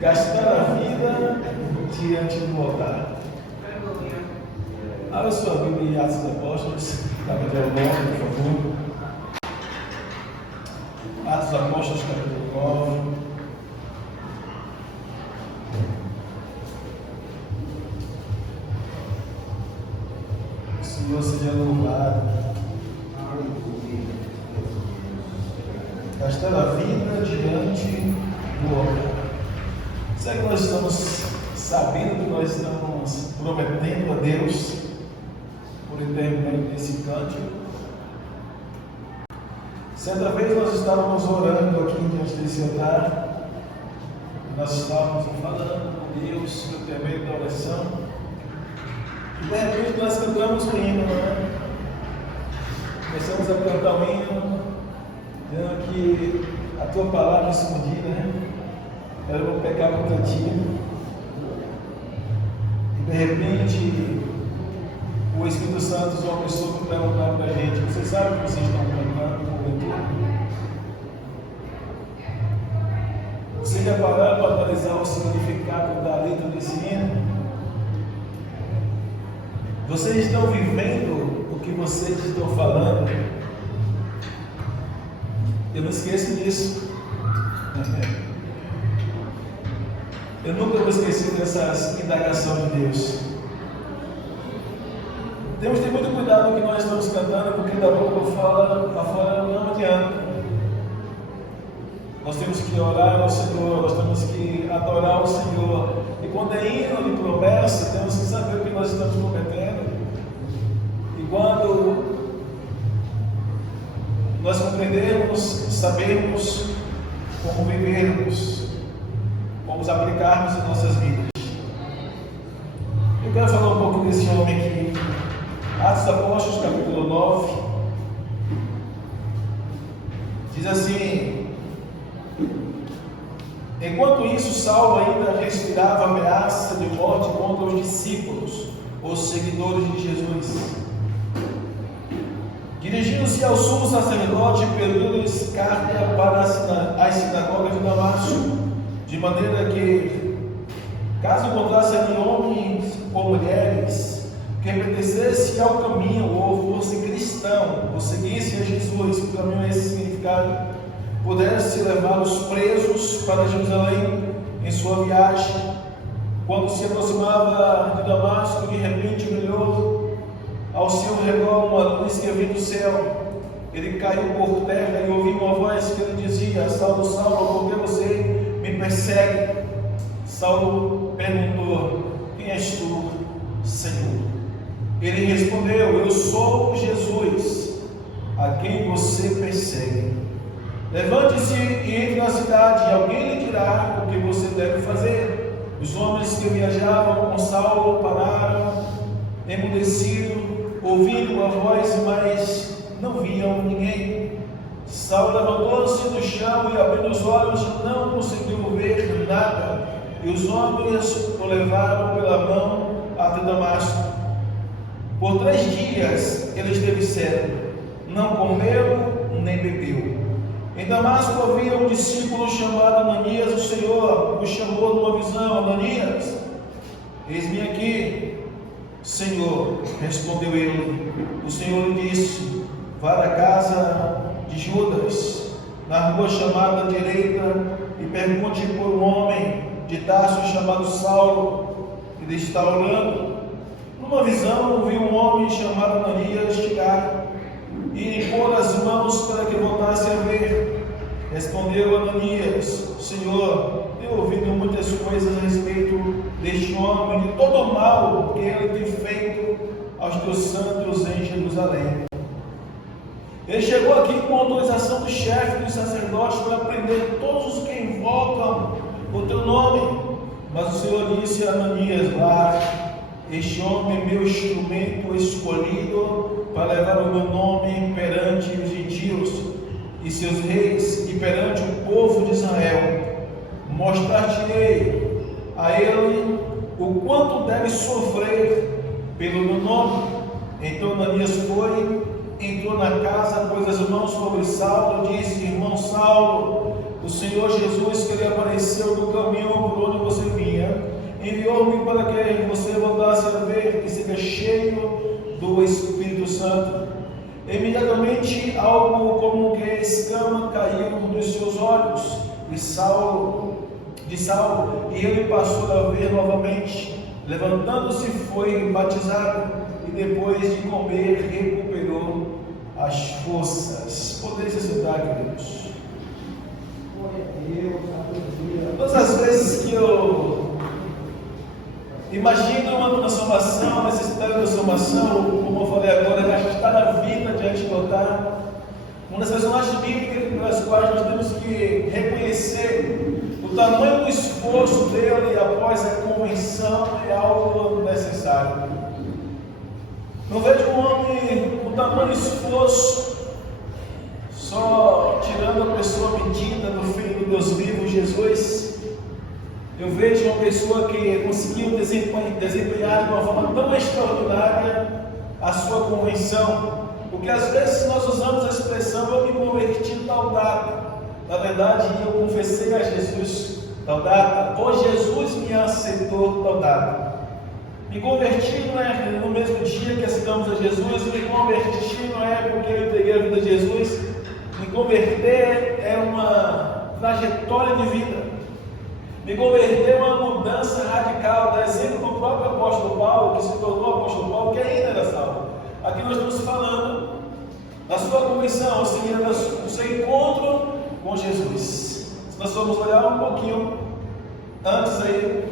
Gastar a vida diante do altar. Abra sua Bíblia em Atos dos Apóstolos, capítulo 9, por favor. Atos dos Apóstolos, capítulo 9. O Senhor seja louvado. Gastar a vida diante do altar. Será que nós estamos sabendo que nós estamos prometendo a Deus por intermédio desse cântico? Certa vez nós estávamos orando aqui diante desse altar, nós estávamos falando com Deus por intermédio da oração, e de repente nós cantamos um hino, né? Começamos a cantar um hino, dizendo que a tua palavra escondida, né? Eu vou pecar contra ti. E de repente o Espírito Santo usou uma pessoa para perguntar para a gente: vocês sabem o que vocês estão cantando com leitura? Vocês já pararam para analisar o significado da letra desse hino? Vocês estão vivendo o que vocês estão falando? Eu não esqueço disso. Eu nunca vou esquecer dessas indagações de Deus. Temos que ter muito cuidado com o que nós estamos cantando, porque da boca para fora não adianta. Nós temos que orar ao Senhor, nós temos que adorar o Senhor. E quando é hino de promessa, temos que saber o que nós estamos prometendo. E quando nós compreendermos, sabermos como vivermos, vamos aplicarmos em nossas vidas. Eu quero falar um pouco desse homem aqui. Atos dos Apóstolos, capítulo 9. Diz assim: enquanto isso, Saulo ainda respirava ameaça de morte contra os discípulos, os seguidores de Jesus. Dirigindo-se ao sumo sacerdote, pediu-lhes carta para as sinagogas de Damasco, de maneira que, caso encontrasse ali homens ou mulheres que pertencesse ao caminho ou fosse cristão, ou seguisse a Jesus, o caminho é esse significado, pudesse levá-los presos para Jerusalém em sua viagem. Quando se aproximava de Damasco, de repente brilhou ao seu redor uma luz que vinha do céu. Ele caiu por terra e ouviu uma voz que lhe dizia: Saulo, Saulo, por que você me persegue? Saulo perguntou: quem és tu, Senhor? Ele respondeu: eu sou Jesus, a quem você persegue. Levante-se e entre na cidade, e alguém lhe dirá o que você deve fazer. Os homens que viajavam com Saulo pararam, emudecidos, ouvindo a voz, mas não viam ninguém. Saulo levantou-se do chão e, abrindo os olhos, não conseguiu ver nada. E os homens o levaram pela mão até Damasco. Por 3 dias ele esteve cego, não comeu nem bebeu. Em Damasco havia um discípulo chamado Ananias. O Senhor o chamou numa visão: Ananias. Eis-me aqui, Senhor, respondeu ele. O Senhor lhe disse: vá da casa de Judas, na rua chamada direita, e pergunte por um homem de Tarso chamado Saulo. Ele está orando. Numa visão, viu um homem chamado Ananias chegar e impor as mãos para que voltasse a ver. Respondeu Ananias: Senhor, tenho ouvido muitas coisas a respeito deste homem, de todo o mal que ele tem feito aos teus santos em Jerusalém. Ele chegou aqui com autorização do chefe dos sacerdotes para prender todos os que invocam o teu nome. Mas o Senhor disse a Ananias: vá, este homem é meu instrumento escolhido para levar o meu nome perante os gentios e seus reis e perante o povo de Israel. Mostrar-te-ei a ele o quanto deve sofrer pelo meu nome. Então Ananias foi, entrou na casa, pôs as mãos sobre Saulo e disse: irmão Saulo, o Senhor Jesus, que lhe apareceu no caminho por onde enviou-me para que você voltasse a ver e seja cheio do Espírito Santo. Imediatamente algo como que escama caiu dos seus olhos de Saulo, e ele passou a ver novamente. Levantando-se, foi batizado, e depois de comer recuperou as forças. Poderia se sentar, queridos. Todas as vezes que eu imagino uma transformação, necessidade de transformação, como eu falei agora, gastar a vida diante do altar, uma das personagens bíblicas pelas quais nós temos que reconhecer o tamanho do esforço dele após a convenção é algo necessário. Não vejo um homem com tamanho esforço só tirando a pessoa medida do Filho do Deus vivo, Jesus. Eu vejo uma pessoa que conseguiu desempenhar de uma forma tão extraordinária a sua convenção, porque às vezes nós usamos a expressão eu me converti tal data. Na verdade, eu confessei a Jesus tal data, ou Jesus me aceitou tal data. Me converti não é no mesmo dia que aceitamos a Jesus, me converti não é porque eu entreguei a vida a Jesus. Me converter é uma trajetória de vida. Me converter é uma mudança radical. Dá exemplo do próprio apóstolo Paulo, que se tornou apóstolo Paulo, que ainda era salvo. Aqui nós estamos falando da sua conversão, ou seja, do seu encontro com Jesus. Se nós formos olhar um pouquinho antes aí,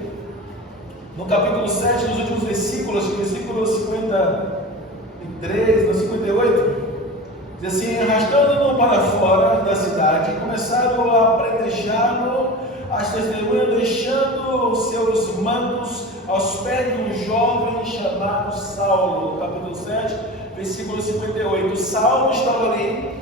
no capítulo 7, nos últimos versículos, versículo 53, no 58, diz assim: arrastando-no para fora da cidade, começaram a apedrejá-lo, as testemunhas, deixando seus mantos aos pés de um jovem chamado Saulo. Capítulo 7, versículo 58. Saulo estava ali,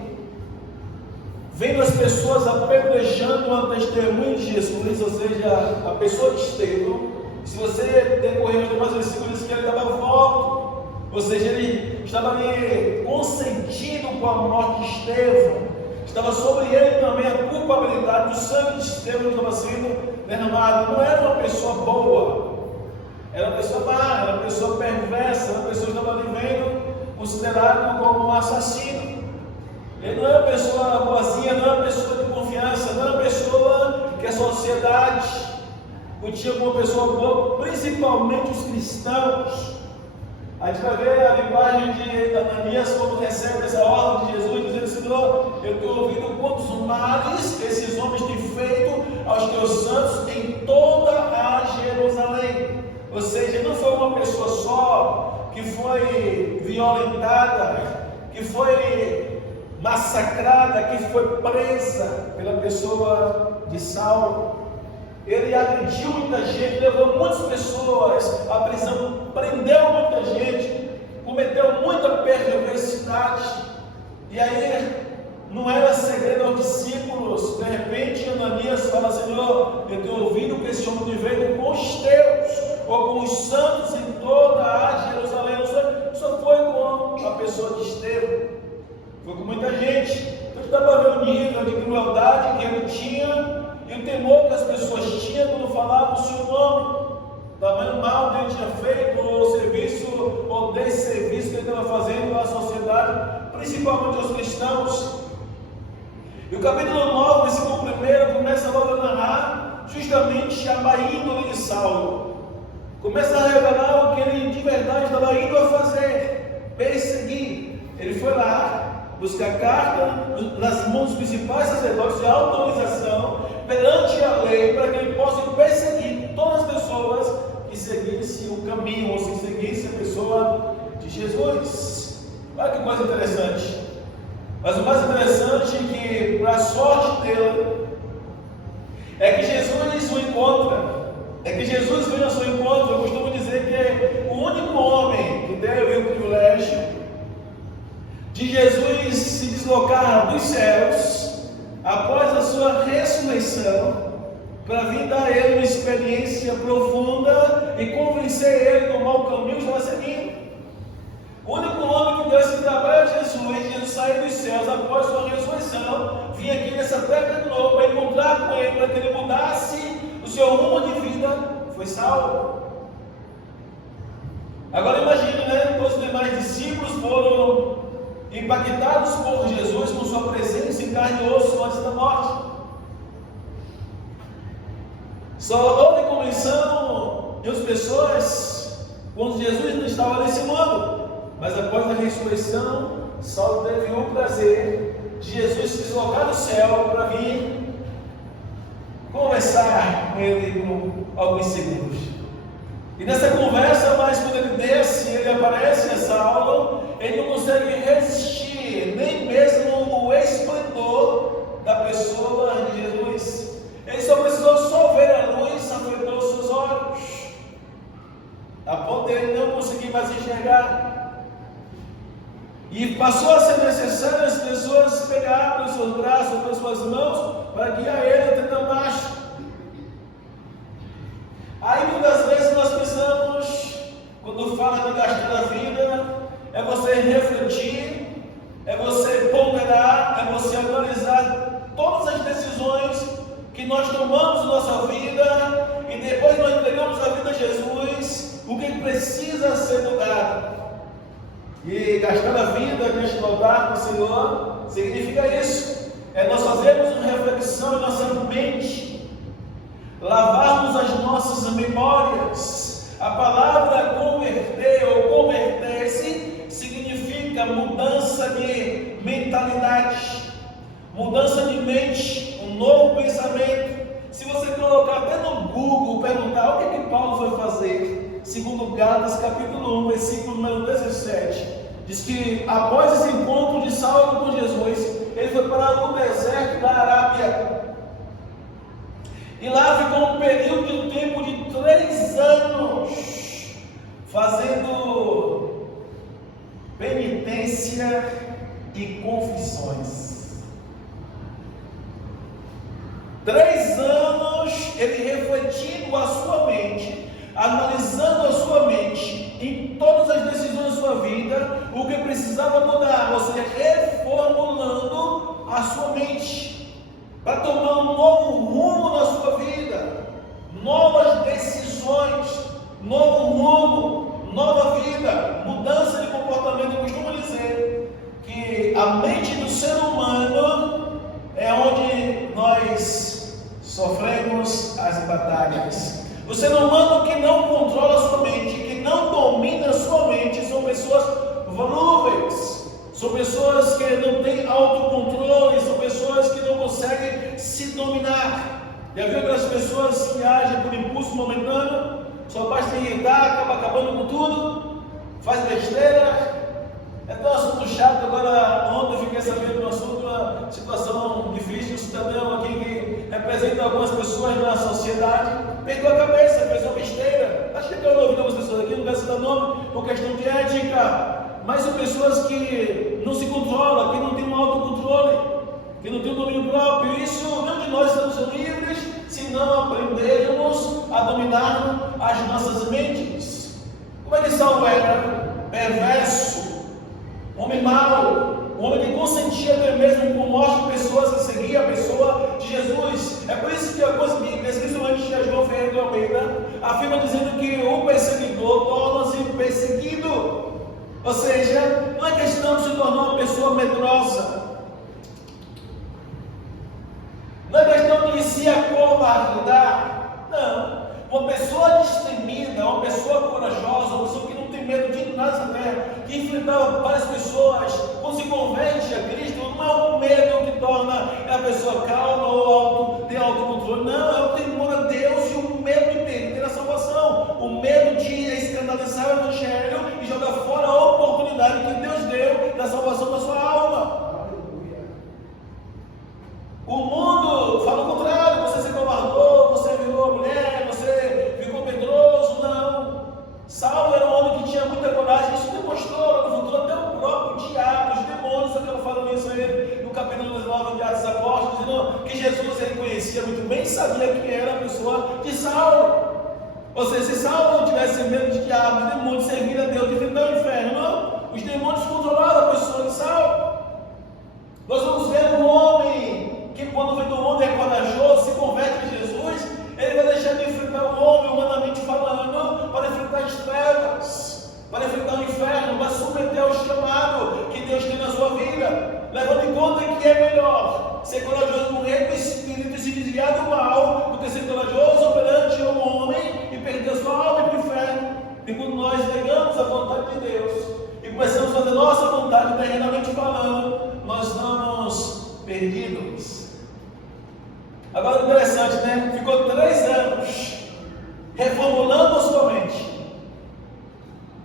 vendo as pessoas apedrejando a testemunha de Jesus, ou seja, a pessoa de Estevão. Se você decorrer os demais versículos, diz que ele dava voto, ou seja, ele estava ali consentindo com a morte de Estevão. Estava sobre ele também a culpabilidade do sangue de Estevão que estava sendo derramado. Não era uma pessoa boa, era uma pessoa má, era uma pessoa perversa, era uma pessoa que estava ali vendo, considerado como um assassino. Ele não era uma pessoa boazinha, não era uma pessoa de confiança, não era uma pessoa que a sociedade o tinha como uma pessoa boa, principalmente os cristãos. A gente vai ver a linguagem de Ananias quando recebe essa ordem de Jesus, dizendo: Senhor, eu tenho ouvido quantos males esses homens têm feito aos teus santos em toda a Jerusalém. Ou seja, não foi uma pessoa só que foi violentada, que foi massacrada, que foi presa pela pessoa de Saulo. Ele agrediu muita gente, levou muitas pessoas à prisão, prendeu muita gente, cometeu muita perversidade. E aí não era segredo aos discípulos. De repente Ananias fala: Senhor, eu tenho ouvido que esse homem veio com os teus, ou com os santos em toda a Jerusalém. Só foi com a pessoa de Estevão, foi com muita gente. Então dá para ver o nível de crueldade que ele tinha e o temor que as pessoas tinham quando falavam o seu nome, o tamanho mal que ele tinha feito, ou serviço, ou desserviço que ele estava fazendo à sociedade, principalmente aos cristãos. E o capítulo 9, versículo 1, começa logo a narrar justamente a má índole de Saulo. Começa a revelar o que ele de verdade estava indo a fazer: perseguir. Ele foi lá buscar carta nas mãos dos principais sacerdotes de autorização perante a lei, para que ele possa perseguir todas as pessoas que seguissem o caminho, ou se seguissem a pessoa de Jesus. Olha que coisa interessante. Mas o mais interessante é que, para a sorte dele, é que Jesus o encontra. É que Jesus vem ao seu encontro. Eu costumo dizer que o único homem que teve o privilégio de Jesus se deslocar dos céus após a sua ressurreição, para vir dar a ele uma experiência profunda e convencer ele do mau caminho que estava seguindo. O único homem que deu esse trabalho é Jesus. Jesus saiu dos céus após a sua ressurreição, vinha aqui nessa terra de novo para encontrar com ele, para que ele mudasse o seu rumo de vida, foi Saulo. Agora imagine, né? Todos os demais discípulos foram impactados por Jesus com sua presença em carne e osso antes da morte. Só houve convenção de as pessoas quando Jesus não estava nesse mundo, mas após a ressurreição, Saulo teve o prazer de Jesus se deslocar do céu para vir conversar com ele por alguns segundos. E nessa conversa, mas quando ele desce, ele aparece a Saulo, ele não consegue resistir, nem mesmo o esplendor da pessoa de Jesus. Ele só precisou só ver a luz, afetou os seus olhos, a ponto de ele não conseguir mais enxergar. E passou a ser necessário as pessoas pegar pelos seus braços, pelas suas mãos, para guiar ele até Damasco. Aí muitas vezes nós precisamos, quando fala de gastar a vida, é você refletir, é você ponderar, é você analisar todas as decisões que nós tomamos na nossa vida e depois nós entregamos a vida a Jesus, o que precisa ser mudado. E gastar a vida diante do altar do Senhor significa isso, é nós fazermos uma reflexão em nossa mente, lavarmos as nossas memórias. A palavra converter ou converter-se significa mudança de mentalidade, mudança de mente, um novo pensamento. Se você colocar até no Google, perguntar o que Paulo foi fazer, segundo Gálatas capítulo 1, versículo número 17, diz que após esse encontro de Saulo com Jesus, ele foi para o deserto da Arábia. E lá ficou um período de tempo de 3 anos, fazendo penitência e confissões. 3 anos ele refletindo a sua mente, analisando a sua mente em todas as decisões da sua vida, o que precisava mudar, você reformulando a sua mente, para tomar um novo rumo na sua vida, novas decisões, novo rumo, nova vida, mudança de comportamento. Eu costumo dizer que a mente do ser humano é onde nós sofremos as batalhas. O ser humano que não controla a sua mente, que não domina a sua mente, são pessoas volúveis. São pessoas que não têm autocontrole, são pessoas que não conseguem se dominar. Já viu aquelas pessoas que agem por impulso momentâneo, só basta irritar, acaba acabando com tudo, faz besteira? É tão assunto chato. Agora, ontem eu fiquei sabendo de um assunto, uma situação difícil, um cidadão aqui que representa algumas pessoas na sociedade, perdeu a cabeça, fez uma besteira. Acho que até eu ouvi algumas pessoas aqui, não quero citar nome, por questão de ética. Mas são pessoas que não se controlam, que não têm um autocontrole, que não têm um domínio próprio. Isso, nenhum de nós estamos livres se não aprendermos a dominar as nossas mentes. Como é que Saulo era? Perverso, homem mau, um homem que consentia até mesmo com morte de pessoas, que seguia a pessoa de Jesus. É por isso que algumas Bíblias, principalmente de João Ferreira de Almeida, afirma dizendo que o perseguidor torna-se perseguido. Ou seja, não é questão de se tornar uma pessoa medrosa, não é questão de se acovardar, não. Uma pessoa destemida, uma pessoa corajosa, uma pessoa que não tem medo de nada na terra, que enfrentava várias pessoas, quando se converte a Cristo, não é o medo que torna a pessoa calma ou tem autocontrole, não, é o temor a Deus e o medo de perder a salvação, o medo de escandalizar o Evangelho e jogar fora a oportunidade que Deus deu da salvação da sua alma. O mundo fala o contrário, você se covardou, você virou mulher, você ficou medroso. Não. Saulo era um homem que tinha muita coragem, isso demonstrou no futuro até o próprio diabo, os demônios acabam falando isso a ele no capítulo 19 de Atos dos Apóstolos, dizendo que Jesus ele conhecia muito bem, sabia quem era a pessoa de Saulo. Ou seja, se Saulo não tivesse medo de diabo, de demônios, servir a Deus, de enfrentar o inferno, não, os demônios controlaram a pessoa de Saulo. Nós vamos ver um homem que quando vem do mundo é corajoso, se converte a Jesus, ele vai deixar de enfrentar o homem humanamente que é melhor? Ser corajoso no reino do Espírito e se desviar do mal, do que ser corajoso perante o homem e perder sua alma para o inferno. E quando nós negamos a vontade de Deus e começamos a fazer nossa vontade, terrenamente falando, nós estamos perdidos. Agora, interessante, né? Ficou 3 anos reformulando a sua mente.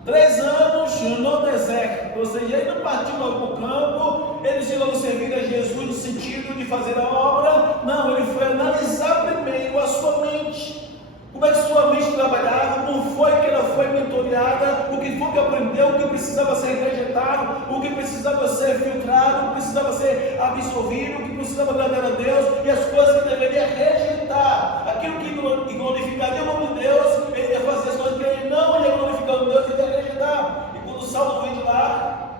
3 anos no deserto, ou seja, ele não partiu logo para o campo, ele se logo servir a Jesus no sentido de fazer a obra. Não, ele foi analisar primeiro a sua mente. Como é que sua mente trabalhava, como foi que ela foi mentoreada, o que foi que aprendeu, o que precisava ser rejeitado, o que precisava ser filtrado, o que precisava ser absorvido, o que precisava agradar a Deus, e as coisas que deveria rejeitar. Aquilo que glorificaria o nome de Deus, ele ia fazer as coisas que ele não ia glorificar o Deus, ele ia rejeitar. E quando Saulo vem de lá,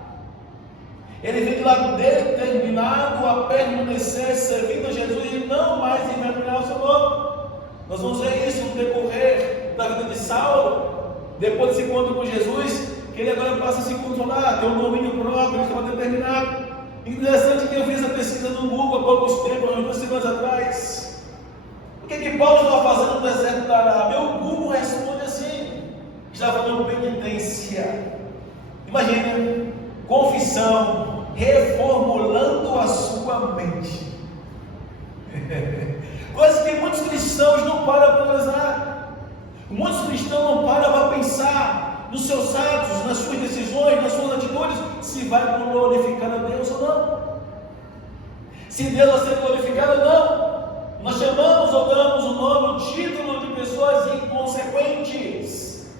ele vem de lá determinado a permanecer servindo a Jesus e não mais envergonhar o seu nome. Nós vamos ver isso no decorrer da vida de Saulo, depois desse encontro com Jesus, que ele agora passa a se controlar, tem um domínio próprio, ele estava determinado. Interessante que eu fiz a pesquisa no Google há poucos tempos, umas 2 semanas atrás. O que Paulo estava fazendo no deserto da Arábia? O Google responde assim: estava fazendo penitência. Imagina, confissão, reformulando a sua mente. Coisas que muitos cristãos não param para analisar. Muitos cristãos não param para pensar nos seus atos, nas suas decisões, nas suas atitudes, se vai glorificar a Deus ou não. Se Deus vai ser glorificado ou não. Nós chamamos ou damos o nome, o título de pessoas inconsequentes.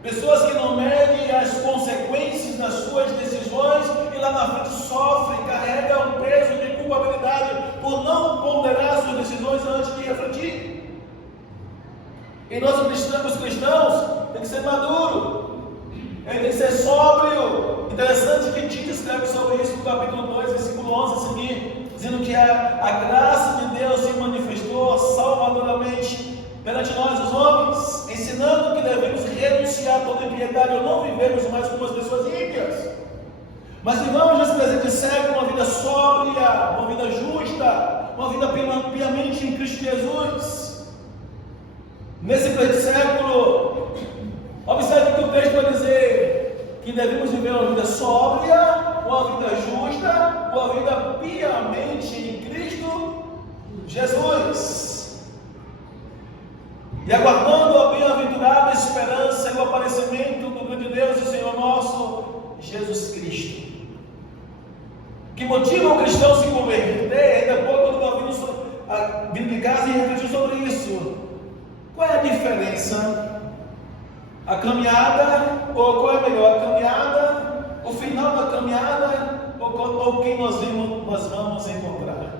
Pessoas que não medem as consequências das suas decisões e lá na frente sofrem, carregam um peso de culpabilidade por não ponderar suas decisões antes de refletir. E nós, os cristãos, tem que ser maduro, tem que ser sóbrio. Interessante que Tito escreve sobre isso no capítulo 2, versículo 11 a seguir, dizendo que a graça de Deus se manifestou salvadoramente perante nós, os homens, ensinando que devemos renunciar a toda impiedade ou não vivemos mais como as pessoas ímpias, mas vivamos nesse presente século uma vida sóbria, uma vida justa, uma vida piamente em Cristo Jesus. Nesse presente século, observe que o texto vai dizer que devemos viver uma vida sóbria, uma vida justa, uma vida piamente em Cristo Jesus. E aguardando a bem-aventurada esperança e o aparecimento do grande Deus e Senhor nosso, Jesus Cristo. Que motiva o cristão a se converter? Ainda pouco eu estava vindo de casa e refletir sobre isso. Qual é a diferença? A caminhada, ou qual é melhor? A caminhada, o final da caminhada, ou quem nós vamos encontrar?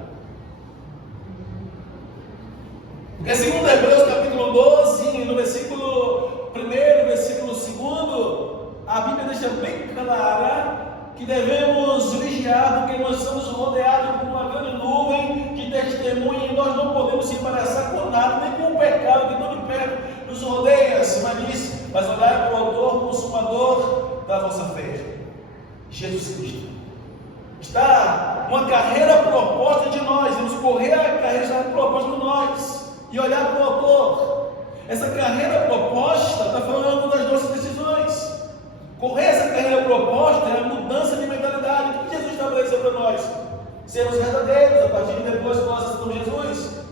Porque segundo Hebreus capítulo 12, no versículo 1, versículo 2, a Bíblia deixa bem clara que devemos vigiar, porque nós somos rodeados por uma grande nuvem de testemunha e nós não podemos se embaraçar com nada, nem com o pecado que tão de perto nos rodeia, mas olhar para o autor, consumador da vossa fé, Jesus Cristo. Está uma carreira proposta de nós, vamos correr a carreira já proposta de nós. E olhar para o autor. Essa carreira proposta está falando das nossas decisões. Correr essa carreira proposta é a mudança de mentalidade. O que Jesus estabeleceu para nós? Sermos verdadeiros a partir de depois que nós aceitamos Jesus.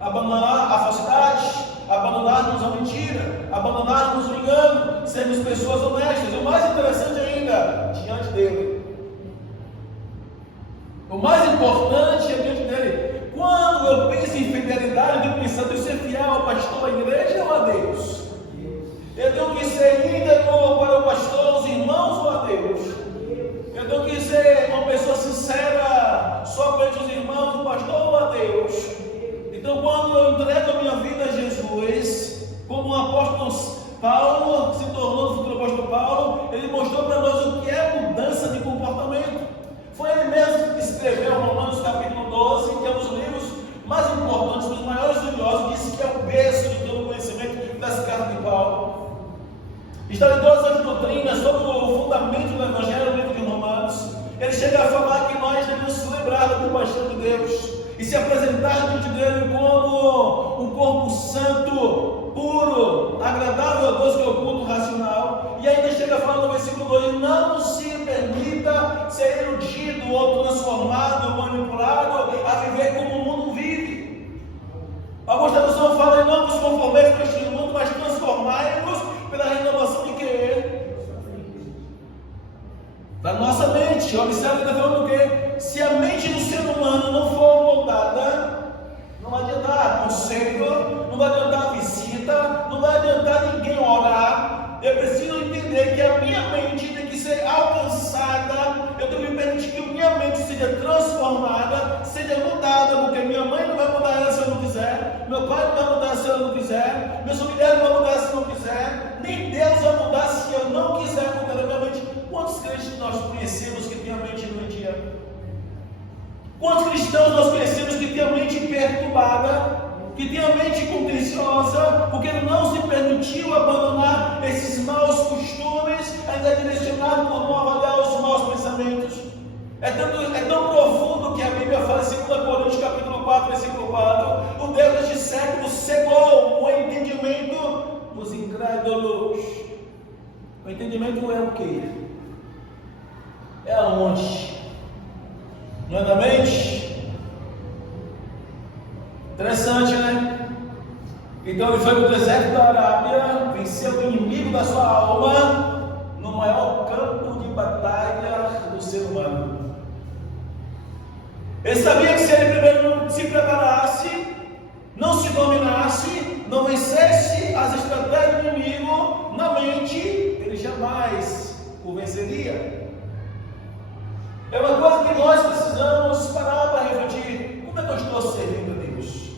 Abandonar a falsidade, abandonarmos a mentira, abandonarmos o engano, sermos pessoas honestas. O mais interessante ainda, diante dele. O mais importante é diante dele. Quando eu penso em fidelidade, eu tenho pensado em ser fiel ao pastor, à igreja ou a Deus? Eu tenho que ser íntegro para o pastor, os irmãos ou a Deus? Eu tenho que ser uma pessoa sincera só perante os irmãos, o pastor ou a Deus? Então, quando eu entrego a minha vida a Jesus, como o apóstolo Paulo se tornou o futuro apóstolo Paulo, ele mostrou para nós o que é mudança de comportamento. Foi ele mesmo que escreveu Romanos capítulo 12, que é um dos livros mais importantes, dos maiores estudiosos, disse que é o berço de todo o conhecimento das cartas de Paulo. Está em todas as doutrinas sobre o fundamento do Evangelho no livro de Romanos. Ele chega a falar que nós devemos se lembrar da compaixão de Deus e se apresentar diante dele como um corpo santo, puro, agradável a Deus, que é o culto racional. E ainda chega a falar no versículo 2: não se permita ser iludido ou transformado, manipulado a viver como o mundo vive. Algumas traduções falam: não vos conformeis com este mundo, mas transformai-vos pela renovação de quê? Da nossa mente. Observe que está falando o quê? Se a mente do ser humano não for moldada, não vai adiantar conselho, não vai adiantar visita, não vai adiantar ninguém orar. Eu preciso entender que a minha mente tem que ser alcançada. Eu tenho que permitir que a minha mente seja transformada, seja mudada, porque minha mãe não vai mudar ela se eu não quiser, meu pai não vai mudar se eu não quiser, meus familiares não vão mudar se eu não quiser, nem Deus vai mudar se eu não quiser mudar a minha mente. Quantos crentes nós conhecemos que têm a mente doentia? Quantos cristãos nós conhecemos que têm a mente perturbada, que têm a mente contenciosa, porque ele não se permitiu abandonar esses maus costumes, ainda é direcionado por não avaliar os maus pensamentos? É tão profundo que a Bíblia fala em 2 Coríntios capítulo 4, versículo 4: o Deus deste século cegou o entendimento dos incrédulos. O entendimento é o quê? É aonde? Não é da mente? Interessante, né? Então ele foi para o deserto da Arábia, venceu o inimigo da sua alma no maior campo de batalha do ser humano. Ele sabia que se ele primeiro não se preparasse, não se dominasse, não vencesse as estratégias do inimigo na mente, ele jamais o venceria. É uma coisa que nós precisamos parar para refletir: como é que eu estou servindo a Deus?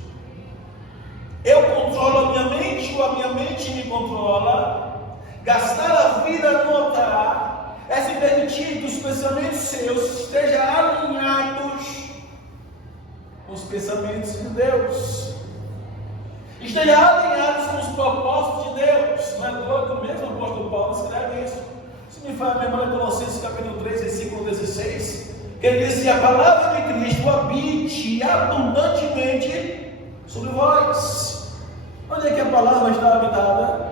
Eu controlo a minha mente ou a minha mente me controla? Gastar a vida no altar é se permitir que os pensamentos seus estejam alinhados com os pensamentos de Deus, estejam alinhados com os propósitos de Deus. Não é doido? O mesmo apóstolo Paulo escreve isso. Se me faz a memória, Colossenses capítulo 3, versículo 16, que ele diz: a palavra de Cristo habite abundantemente sobre vós. Onde é que a palavra está habitada?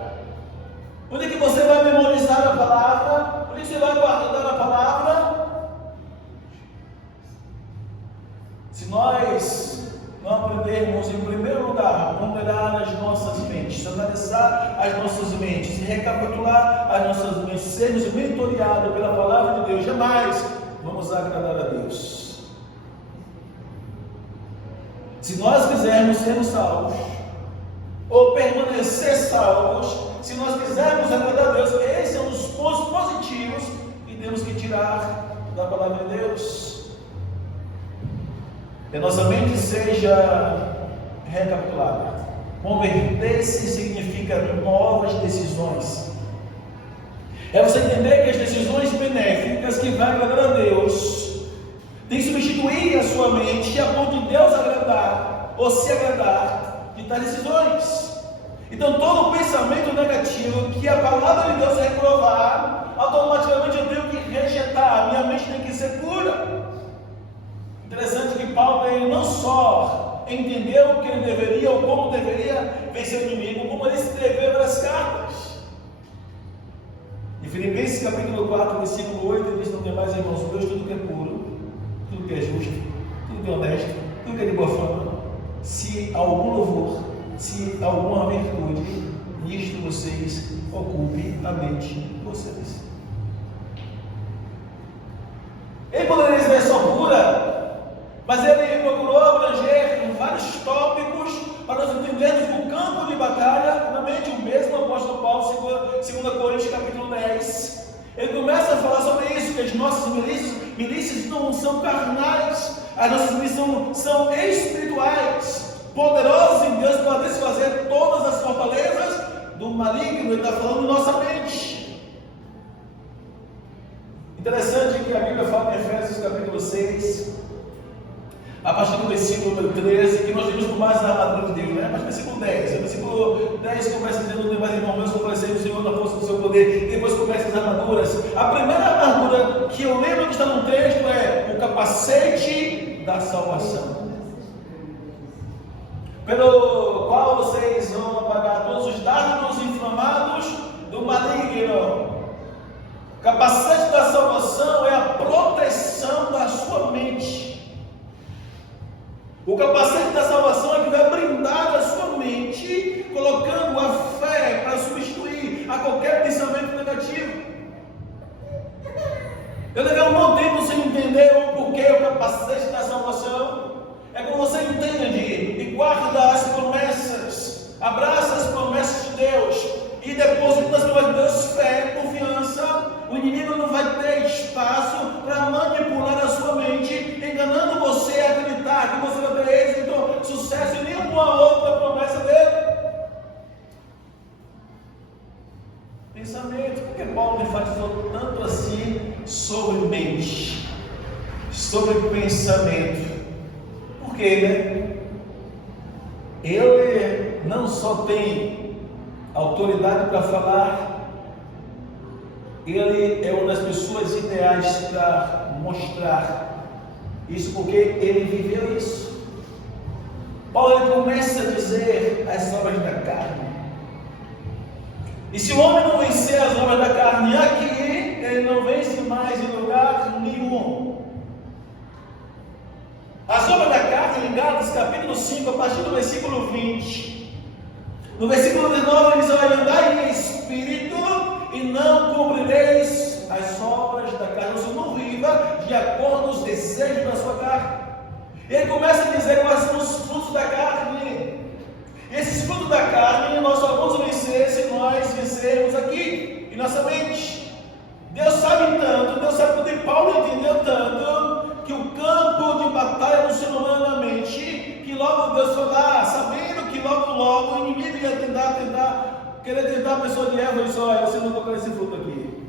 Onde é que você vai memorizar a palavra? Onde é que você vai guardar a palavra? Se nós não aprendermos, em primeiro lugar, a ponderar as nossas mentes, analisar as nossas mentes e recapitular as nossas mentes, sermos mentoreados pela palavra de Deus, jamais vamos agradar a Deus. Se nós quisermos sermos salvos, ou permanecer salvos, se nós quisermos agradar a Deus, esse é um dos pontos positivos que temos que tirar da palavra de Deus. Que a nossa mente seja recapitulada. Converter-se significa novas decisões. É você entender que as decisões benéficas que vai agradar a Deus tem que substituir a sua mente a ponto de Deus agradar ou se agradar de tais decisões. Então todo pensamento negativo que a palavra de Deus reprovar, automaticamente eu tenho que rejeitar. Minha mente tem que ser pura. Interessante que Paulo, ele não só entendeu o que ele deveria ou como deveria vencer o inimigo, como ele escreveu as cartas. Em Filipenses capítulo 4, versículo 8, ele diz: não tem mais, irmãos meus, tudo que é puro, tudo que é justo, tudo que é honesto, tudo que é de boa fama, se algum louvor, se alguma virtude, nisto vocês ocupem a mente de vocês. Ele poderia dizer só pura, mas ele procurou abranger vários tópicos para nós entendermos o campo de batalha. Na mente, o mesmo apóstolo Paulo, 2 Coríntios capítulo 10, ele começa a falar sobre isso, que as nossas milícias não são carnais, as nossas milícias são espirituais, poderosas em Deus para desfazer todas as fortalezas do maligno. Ele está falando da nossa mente. Interessante que a Bíblia fala em Efésios capítulo 6, a partir do versículo 13, que nós temos por mais a armadura de Deus, né? Mas versículo 10, o versículo 10 começa dizendo: não tem mais irmão meus, fortalecei o Senhor na força do seu poder. E depois começa as armaduras. A primeira armadura que eu lembro que está no texto capacete da salvação, pelo qual vocês vão apagar todos os dardos inflamados do maligno. O capacete da salvação é a proteção da sua mente. O capacete da salvação é que vai blindar a sua mente, colocando a fé para substituir a qualquer pensamento negativo. Eu levei um bom tempo sem entender o porquê o capacete da salvação. É quando você entende e guarda as promessas, abraça as promessas de Deus e deposita nas promessas de Deus fé, confiança. O inimigo não vai ter espaço para manipular a sua mente, enganando você a acreditar que você vai ter êxito, sucesso em nenhuma outra promessa dele. Pensamento. Por que Paulo enfatizou tanto assim sobre mente, sobre pensamento? Porque, né? Ele não só tem autoridade para falar, ele é uma das pessoas ideais para mostrar isso, porque ele viveu isso. Paulo ele começa a dizer as obras da carne. E se o homem não vencer as obras da carne aqui, ele não vence mais em lugar nenhum. As obras da carne, em Gálatas capítulo 5, a partir do versículo 20. No versículo 19 ele diz: andai em espírito e não cumprireis as obras da carne. Você não viva de acordo com os desejos da sua carne. Ele começa a dizer quais são os frutos da carne. Esses frutos da carne nós só vamos vencer se nós vencermos aqui, em nossa mente. Deus sabe tanto, Deus sabe tudo, e Paulo entendeu tanto que o campo de batalha do ser humano na mente, que logo Deus foi lá, sabendo que logo o inimigo ia querer tentar a pessoa de Eva e disse: olha, você não toca nesse fruto aqui.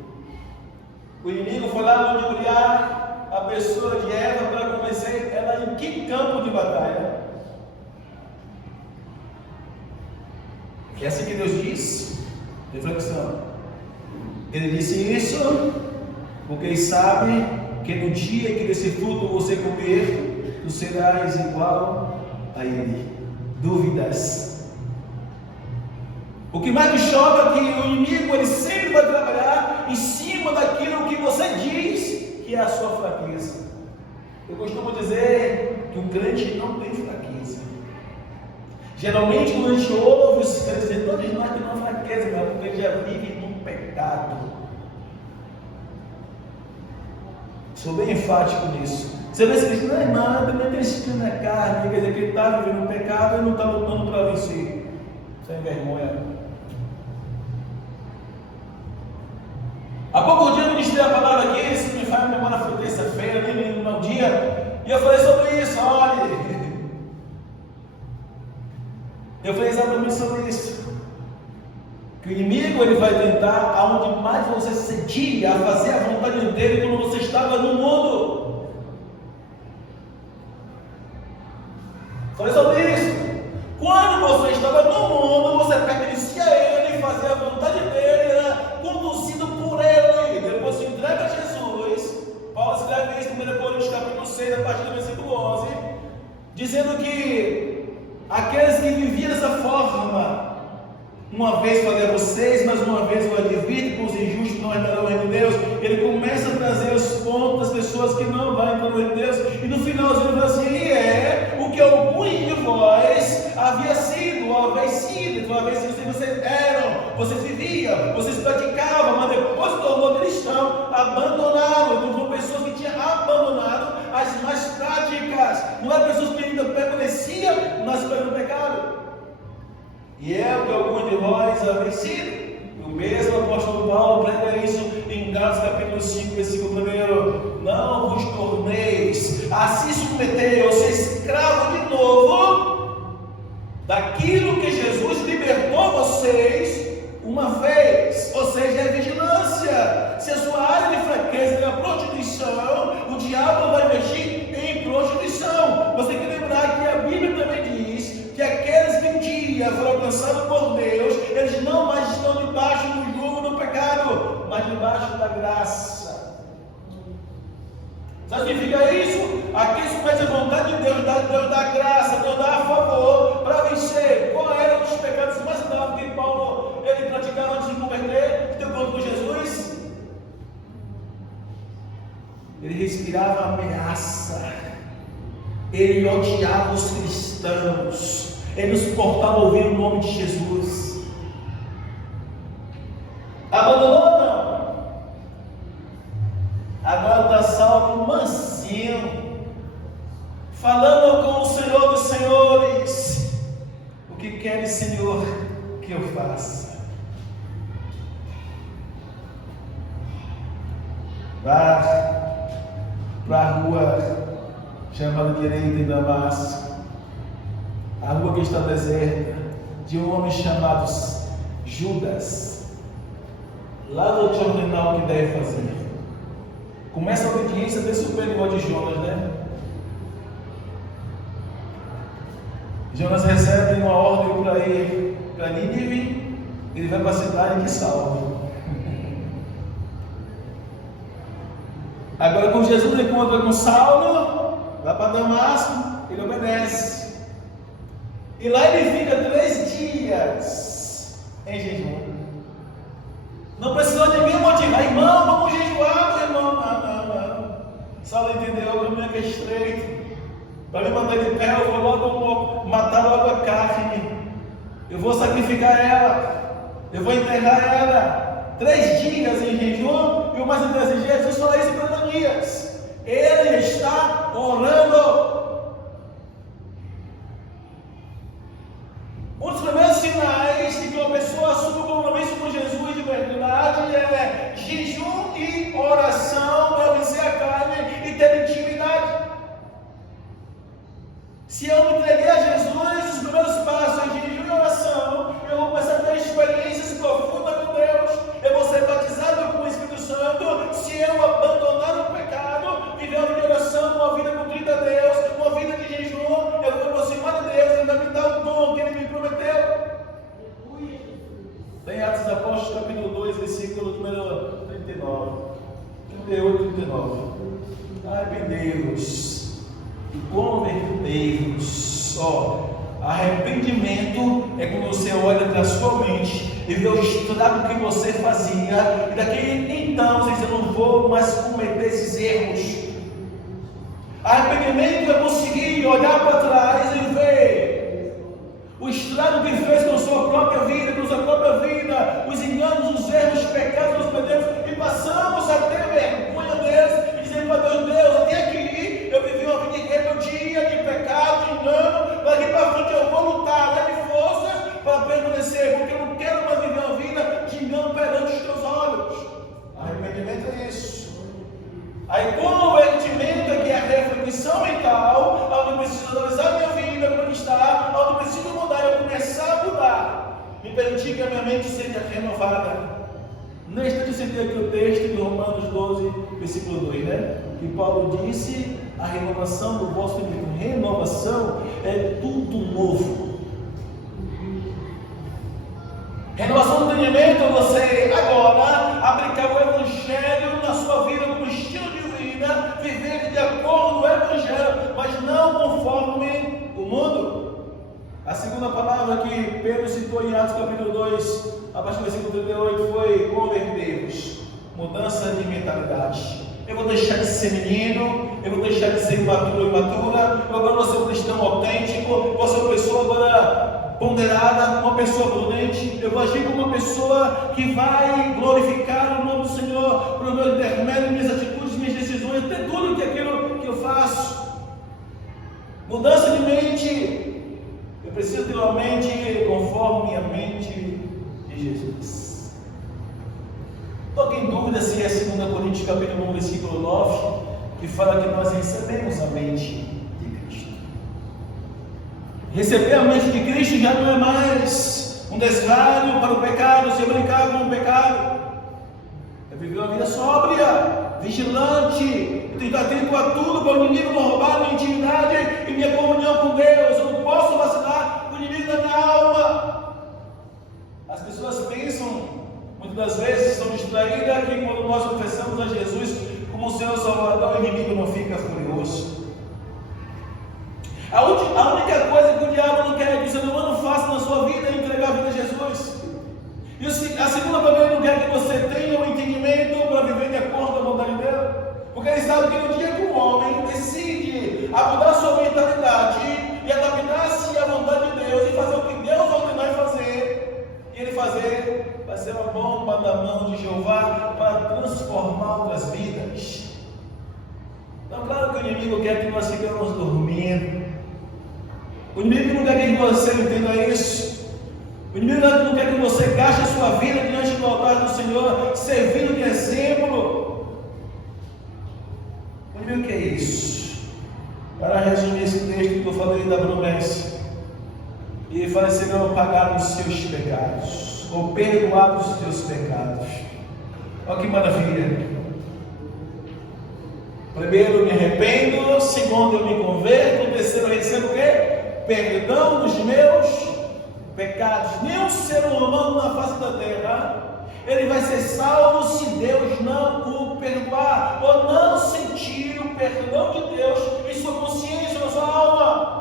O inimigo foi lá ludibriar a pessoa de Eva para convencer ela em que campo de batalha? É assim que Deus diz. Reflexão. Ele disse isso porque ele sabe que no dia que desse fruto você comer, tu serás igual a ele. Dúvidas. O que mais me choca é que o inimigo ele sempre vai trabalhar em cima daquilo que você diz que é a sua fraqueza. Eu costumo dizer que o crente não tem fraqueza. Geralmente, quando a gente ouve os crentes dizer, todos nós temos uma fraqueza, mas porque ele já vive num pecado. Sou bem enfático nisso. Você vê esse crente, não, irmão, também tem espinho na carne, quer dizer que ele está vivendo um pecado e não está lutando para vencer. Sem vergonha. Há pouco dia eu ministrei a palavra aqui, se me faz a memória, foi terça-feira, nem lembro no dia, e eu falei sobre isso, olha. Eu falei exatamente sobre isso. Que o inimigo ele vai tentar aonde mais você sentia a fazer a vontade dele quando você estava no mundo. Falei sobre isso. Quando você estava no mundo, você pertencia a ele, fazia a vontade dele, era conduzido por ele. Depois se entrega a Jesus. Paulo escreve isso no 1 Coríntios capítulo 6, a partir do versículo 11, dizendo que aqueles que viviam dessa forma, uma vez falei a vocês, mas uma vez eu advirto que os injustos não entrarão no reino de Deus. Ele começa a trazer os pontos das pessoas que não vão entrar no reino de Deus, e no finalzinho ele fala assim: e é o que alguns de vós havia sido, ou havia sido, então vocês eram, vocês viviam, vocês praticavam, mas depois que tornou cristão, abandonaram. Então foram pessoas que tinham abandonado as más práticas, não eram pessoas que ainda permaneciam no pecado. E é o que alguns de vós havem sido. O mesmo apóstolo Paulo prega isso em Gálatas capítulo 5, versículo 1. Não vos torneis a se submeter ou ser escravo de novo daquilo que Jesus libertou vocês uma vez. Ou seja, é vigilância. Se a sua área de fraqueza é a prostituição, o diabo vai investir em prostituição. Você tem que lembrar que a Bíblia também diz que aqueles que um dia foram alcançados por Deus, eles não mais estão debaixo do jugo do pecado, mas debaixo da graça. Sabe o que significa isso? Aqui submete a vontade de Deus, Deus dá graça, Deus dá a favor para vencer. Qual eram os pecados mais graves que Paulo ele praticava antes de converter? De encontro com Jesus? Ele respirava ameaça, ele odiava os cristãos, ele não suportava ouvir o nome de Jesus. Abandonou ou não? Agora está Saulo mansinho, falando com o Senhor dos Senhores: o que queres, Senhor, que eu faça? Vá para a rua chamada direita em Damasco, a rua que está deserta, de um homem chamado Judas. Lá vou te ordenar o que deve fazer. Começa a obediência até superior de Jonas, né? Jonas recebe uma ordem para ir para Nínive, ele vai para a cidade que salva. Agora, quando Jesus encontra com Saulo, vai para Damasco, ele obedece. E lá ele fica 3 dias em jejum. Não precisou ninguém motivar: irmão, vamos jejuar, meu irmão. Não. Saulo entendeu, o caminho é estreito. Para me manter de pé, eu vou logo matar logo a carne. Eu vou sacrificar ela. Eu vou enterrar ela. 3 dias em jejum, e o mais interessante, Jesus falou isso para Ananias. Ele está orando. Um dos primeiros sinais de que uma pessoa assume o compromisso com Jesus de verdade é jejum e oração para vencer a carne e ter intimidade. Se eu me entreguei a Jesus, os primeiros passos em jejum e oração, eu vou começar a ter experiências profundas com Deus. Eu vou ser batizado com o Espírito Santo. Se eu abandonar o pecado, viver uma vida de oração, uma vida cumprida a Deus, uma vida de jejum, eu vou me aproximar de Deus, Ele vai me dar o dom que Ele me prometeu. Tem Atos dos Apóstolos, capítulo 2, versículo número 39. 38 e 39. Arrependei-vos e convertei-vos. Arrependimento é quando você olha para a sua mente e vê o estrago que você fazia, e daqui então você diz: eu não vou mais cometer esses erros. Arrependimento é conseguir olhar para trás e ver o estrago que fez com a sua própria vida, os enganos, os erros, os pecados que nós cometemos, e passamos a ter vergonha deles e dizer para Deus: até aqui eu vivi uma vida de rebeldia, de pecado, de engano, daqui para frente eu vou lutar, dar de forças para permanecer, porque eu não quero mais viver uma vida de engano perante os teus olhos. Arrependimento é isso. Aí convertimento é que é a reflexão mental, onde eu preciso analisar minha vida, como é está, onde eu preciso mudar, eu começar a mudar, me permitir que a minha mente seja renovada. Neste eu citei aqui o texto de Romanos 12, versículo 2, né? Que Paulo disse: a renovação do vosso entendimento. Renovação é tudo novo. Renovação do entendimento é você agora aplicar o Evangelho na sua vida como estilo de vida, viver de acordo com o Evangelho, mas não conforme o mundo. A segunda palavra que Pedro citou em Atos capítulo 2, a partir do versículo 38, foi converter-vos. Mudança de mentalidade. Eu vou deixar de ser menino, eu vou deixar de ser imaturo ou imatura, eu agora vou ser um cristão autêntico, vou ser uma pessoa agora ponderada, uma pessoa prudente, eu vou agir como uma pessoa que vai glorificar o nome do Senhor, pelo meu intermédio, minhas atitudes, minhas decisões, até tudo que aquilo que eu faço. Mudança de mente. Eu preciso ter uma mente conforme a mente de Jesus. Estou em dúvida se é 2 Coríntios capítulo 1, versículo 9, que fala que nós recebemos a mente de Cristo. Receber a mente de Cristo já não é mais um desvalho para o pecado, se brincar com o pecado. É viver uma vida sóbria, vigilante, tentar atento a tudo para o inimigo não roubar minha intimidade e minha comunhão com Deus. Eu não posso vacilar com o inimigo da minha alma. As pessoas pensam, muitas das vezes, estão distraídas que quando nós confessamos a Jesus como como o Senhor Salvador, o inimigo não fica furioso. A única coisa que o diabo não quer que o ser humano faça na sua vida é entregar a vida a Jesus. E a segunda também, ele não quer que você tenha um entendimento para viver de acordo com a vontade dele. Porque ele sabe que no dia que um homem decide a mudar sua mentalidade e adaptar-se à vontade de Deus e fazer o que Deus ordenou ele fazer, e ele fazer, vai ser uma bomba na mão de Jeová para transformar outras vidas. Então, claro que o inimigo quer que nós ficamos dormindo. O inimigo não quer que você entenda isso. O inimigo não quer que você gaste a sua vida diante do altar do Senhor, servindo de exemplo. O inimigo quer isso. Para resumir esse texto que eu falei da promessa, e fala: serão pagados os seus pecados, ou perdoados os seus pecados. Olha que maravilha. Primeiro, me arrependo. Segundo, eu me converto. Terceiro, eu recebo o quê? Perdão dos meus pecados. Nenhum ser humano na face da terra, ele vai ser salvo se Deus não o perdoar, ou não sentir o perdão de Deus em sua consciência, na sua alma.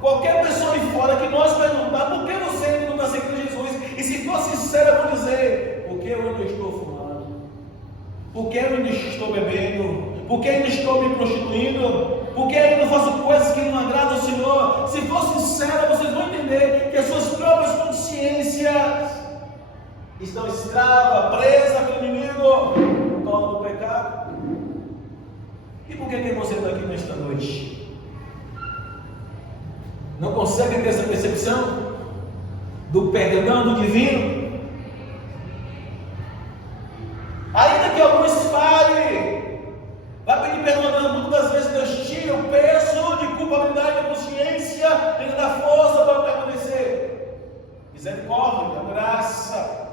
Qualquer pessoa de fora que nós perguntar: por que você ainda não está seguindo Jesus? E se for sincero, eu vou dizer: porque eu ainda estou fumando, porque eu ainda estou bebendo, porque ainda estou me prostituindo, porque ainda faço coisas que não agradam ao Senhor. Se for sincero, vocês vão entender que as suas próprias consciências estão escravas, presas pelo inimigo, por causa do pecado. E por que você está aqui nesta noite? Não consegue ter essa percepção do perdão do divino? Ainda que alguns falhem, vai pedir perdão, muitas vezes Deus tira o peso de culpabilidade da consciência, Ele dá força para permanecer. Misericórdia, graça.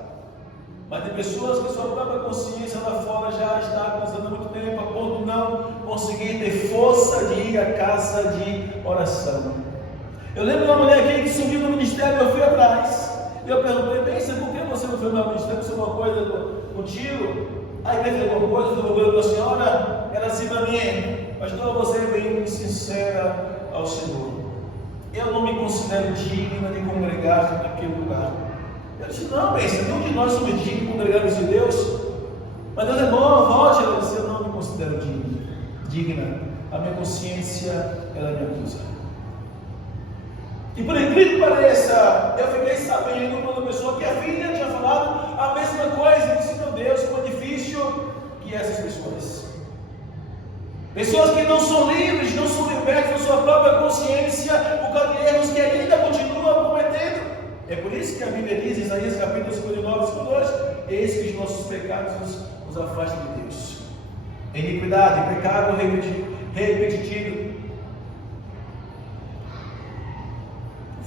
Mas tem pessoas que sua própria consciência lá fora já está acusando há muito tempo, a ponto de não conseguir ter força de ir à casa de oração. Eu lembro de uma mulher aqui que subiu no ministério, eu fui atrás. Eu perguntei: bem, por que você não foi no ministério? Isso é uma coisa contigo? A igreja fez alguma coisa, foi uma coisa da senhora? Ela disse para mim: pastor, você é bem sincera ao Senhor. Eu não me considero digna de congregar naquele lugar. Eu disse: não, bem, nenhum de nós somos dignos de congregar de Deus. Mas Deus é bom, volte. Ela disse: eu não me considero digna. A minha consciência, ela me acusa. E por incrível que pareça, eu fiquei sabendo quando a pessoa que a filha tinha falado a mesma coisa. Eu disse: meu Deus, como é difícil que essas pessoas. Pessoas que não são livres, não são libertas da sua própria consciência, por causa de erros que ainda continuam cometendo. É por isso que a Bíblia diz, em Isaías capítulo 59, versículo 2: eis que os nossos pecados nos afastam de Deus. Iniquidade, pecado repetitivo.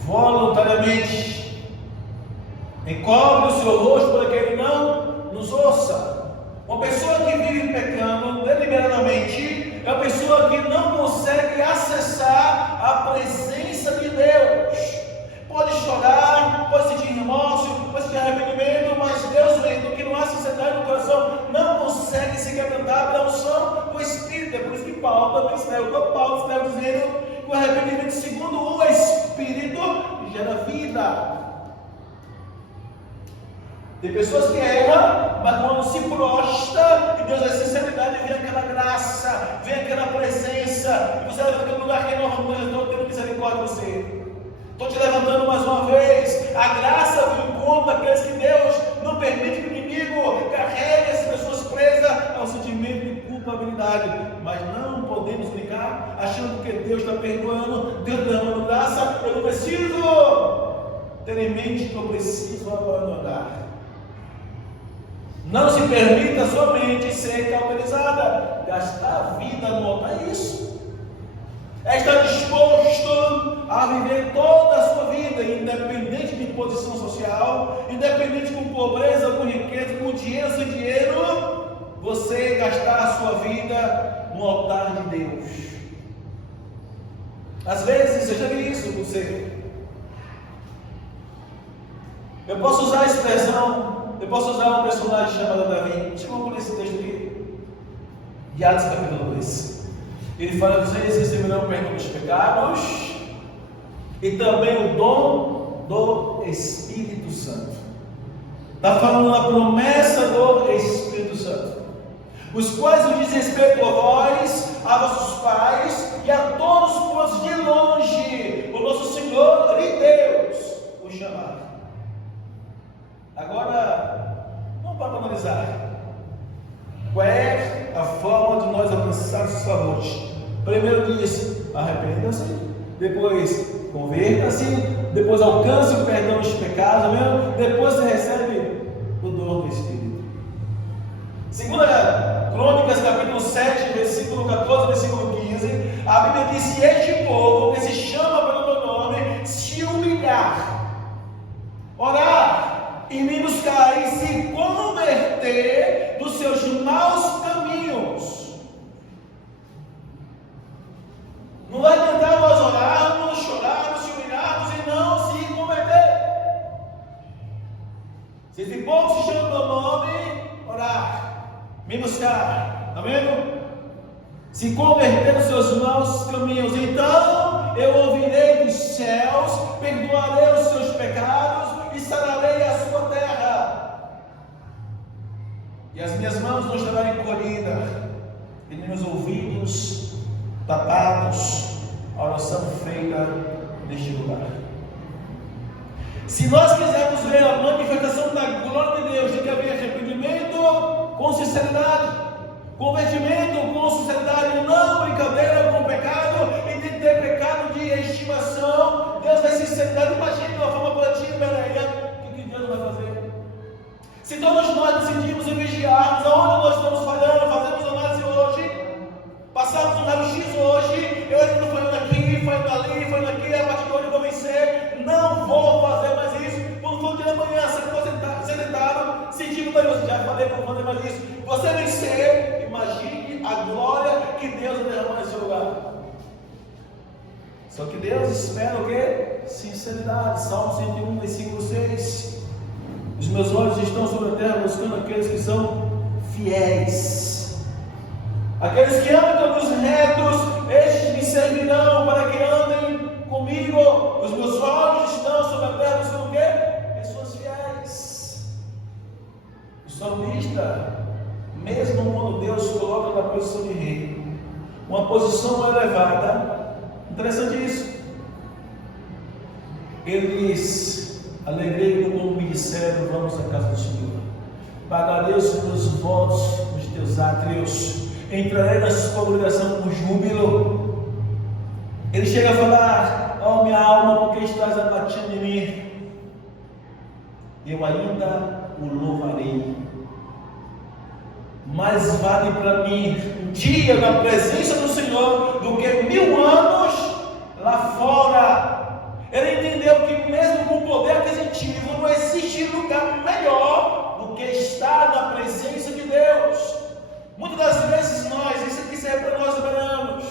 Voluntariamente encobre o seu rosto para que ele não nos ouça. Uma pessoa que vive pecando deliberadamente é uma pessoa que não consegue acessar a presença de Deus. Pode chorar, pode sentir remorso, pode sentir arrependimento, mas Deus, vendo que não há sinceridade no coração, não consegue se quebrantar pela unção do Espírito. É por isso que Paulo também escreve, Paulo escreve dizendo que o arrependimento segundo o Espírito gera vida. Tem pessoas que erram, mas quando se prostra, e Deus é sinceridade, vem aquela graça, vem aquela presença, e você vai naquele lugar que é novo, eu estou tendo misericórdia de você. Estou te levantando mais uma vez. A graça vem em conta daqueles que Deus não permite que o inimigo carregue as pessoas presas ao sentimento de culpabilidade. Mas não podemos brincar achando que Deus está perdoando, Deus derramando graça. Eu não preciso ter em mente que eu preciso abandonar. Não se permita a sua mente ser cauterizada. Gastar a vida no altar é isso. É estar disposto a viver toda a sua vida, independente de posição social, independente com pobreza, com riqueza, com dinheiro, sem dinheiro, você gastar a sua vida no altar de Deus. Às vezes, eu já vi isso com você. Eu posso usar a expressão, eu posso usar um personagem chamado Davi. Chegou por esse texto aqui. de Atos capítulo 2. Ele fala: vocês receberão o perdão dos pecados e também o dom do Espírito Santo. Está falando da promessa do Espírito Santo, os quais o diz respeito a vós, a vossos pais e a todos quantos de longe o nosso Senhor e Deus o chamaram. Agora, vamos para analisar qual é a forma de nós alcançarmos os favores. Primeiro diz: arrependa-se, depois converta-se, depois alcance o perdão dos pecados, depois você recebe o dom do Espírito. Segunda Crônicas, capítulo 7, versículo 14, versículo 15, a Bíblia diz: se este povo, que se chama pelo meu nome, se humilhar, orar e me buscar e se converter dos seus maus caminhos. Não vai tentar nós orarmos, chorarmos, se humilharmos e não se converter. Se esse povo se chama pelo nome, orar, me buscar, está vendo? Se converter dos seus maus caminhos, então eu ouvirei dos céus, perdoarei os seus pecados e sararei a sua terra. E as minhas mãos não estarão encolhidas, e nem os ouvidos tapados, a oração feita neste lugar. Se nós quisermos ver a manifestação da glória de Deus, tem que haver arrependimento com sinceridade, convertimento com sinceridade, não brincadeira com o pecado, e de ter pecado de estimação. Deus vai sinceridade. Imagine de uma forma coletiva, o que Deus vai fazer? Se todos nós decidimos vigiarmos aonde nós estamos falhando, fazemos análise hoje, passamos um raio-x hoje, eu ainda estou falando aqui, falando ali, falando aqui, a partir de hoje eu vou vencer, não vou fazer mais isso. Quando for de manhã, se você sentado, sentindo Deus, já falei para fazer mais isso, você vencer, imagine a glória que Deus vai derramar nesse lugar. Só que Deus espera o quê? Sinceridade. Salmo 101, versículo 6. Os meus olhos estão sobre a terra buscando aqueles que são fiéis. Aqueles que andam nos retos, estes me servirão para que andem comigo. Os meus olhos estão sobre a terra buscando o quê? Pessoas fiéis. O salmista, mesmo quando Deus coloca na posição de rei, uma posição elevada, interessante isso, ele diz: alegrei-me como me disseram, vamos à casa do Senhor, pagarei os meus votos nos teus átrios, entrarei na sua congregação com júbilo. Ele chega a falar: ó minha alma, porque estás abatido em mim, eu ainda o louvarei. Mais vale para mim um dia na presença do Senhor do que 1000 anos lá fora. Ele entendeu que mesmo com poder aquisitivo não existe lugar melhor do que estar na presença de Deus. Muitas das vezes isso aqui serve para nós soberanos.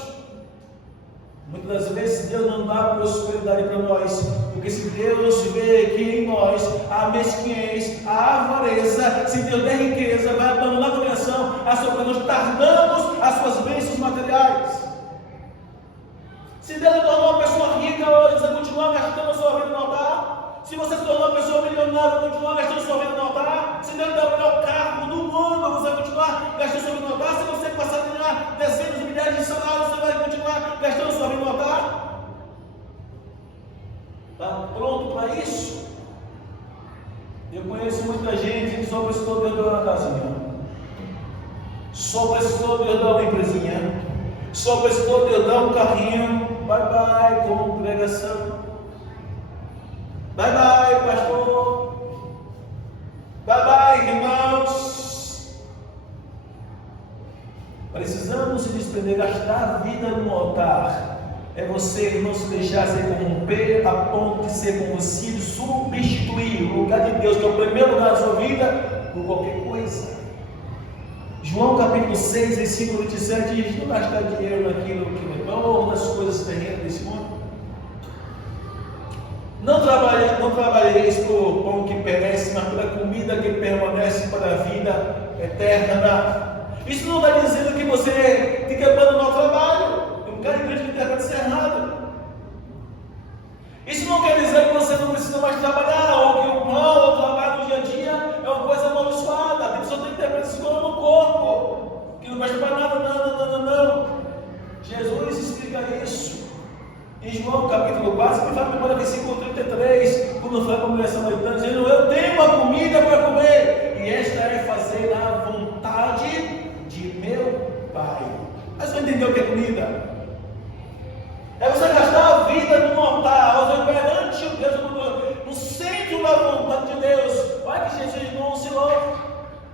Muitas das vezes Deus não dá prosperidade para nós, porque se Deus vê que em nós há mesquinhez, há avareza, se Deus der riqueza, vai abandonar a conversão, nós tardamos as suas bênçãos materiais. Se Deus tornar uma pessoa rica hoje, você vai continuar gastando a sua vida no altar? Se você se tornar uma pessoa milionária, vai continuar gastando a sua vida no altar? Se Deus der o melhor carro do mundo, você vai continuar gastando a sua vida no altar? Se você passar a ganhar dezenas de milhares de salários, você vai continuar gastando a sua vida no altar? Está pronto para isso? Eu conheço muita gente que só precisou Deus dar uma casinha, só precisou Deus dar uma empresinha, só precisou Deus dar um carrinho. Bye bye congregação, bye bye pastor, bye bye irmãos. Precisamos se desprender, gastar a vida no altar. É você não se deixar se corromper a ponto de ser convencido, substituir o lugar de Deus, que é o primeiro lugar da sua vida, por qualquer coisa. João capítulo 6, versículo 27 diz: não gastar dinheiro naquilo que é bom, nas coisas terrenas desse mundo. Não trabalhareis por pão que perece, mas pela comida que permanece para a vida eterna. Isso não está dizendo que você tem que abandonar o trabalho. Tem um cara que interpreta isso errado. Isso não quer dizer que você não precisa mais trabalhar, ou que o pão ou o trabalho do dia a dia é uma coisa amaldiçoada. A pessoa tem que interpretar isso como no corpo, que não presta para nada, não. Jesus explica isso em João capítulo 4, que fala no versículo 33, quando foi para a mulher samaritana, dizendo: eu tenho uma comida para comer, e esta é fazer a vontade de meu Pai. Mas você entendeu o que é comida? É você gastar a vida no altar, você perante o Deus, no centro da vontade de Deus. Olha que Jesus não oscilou,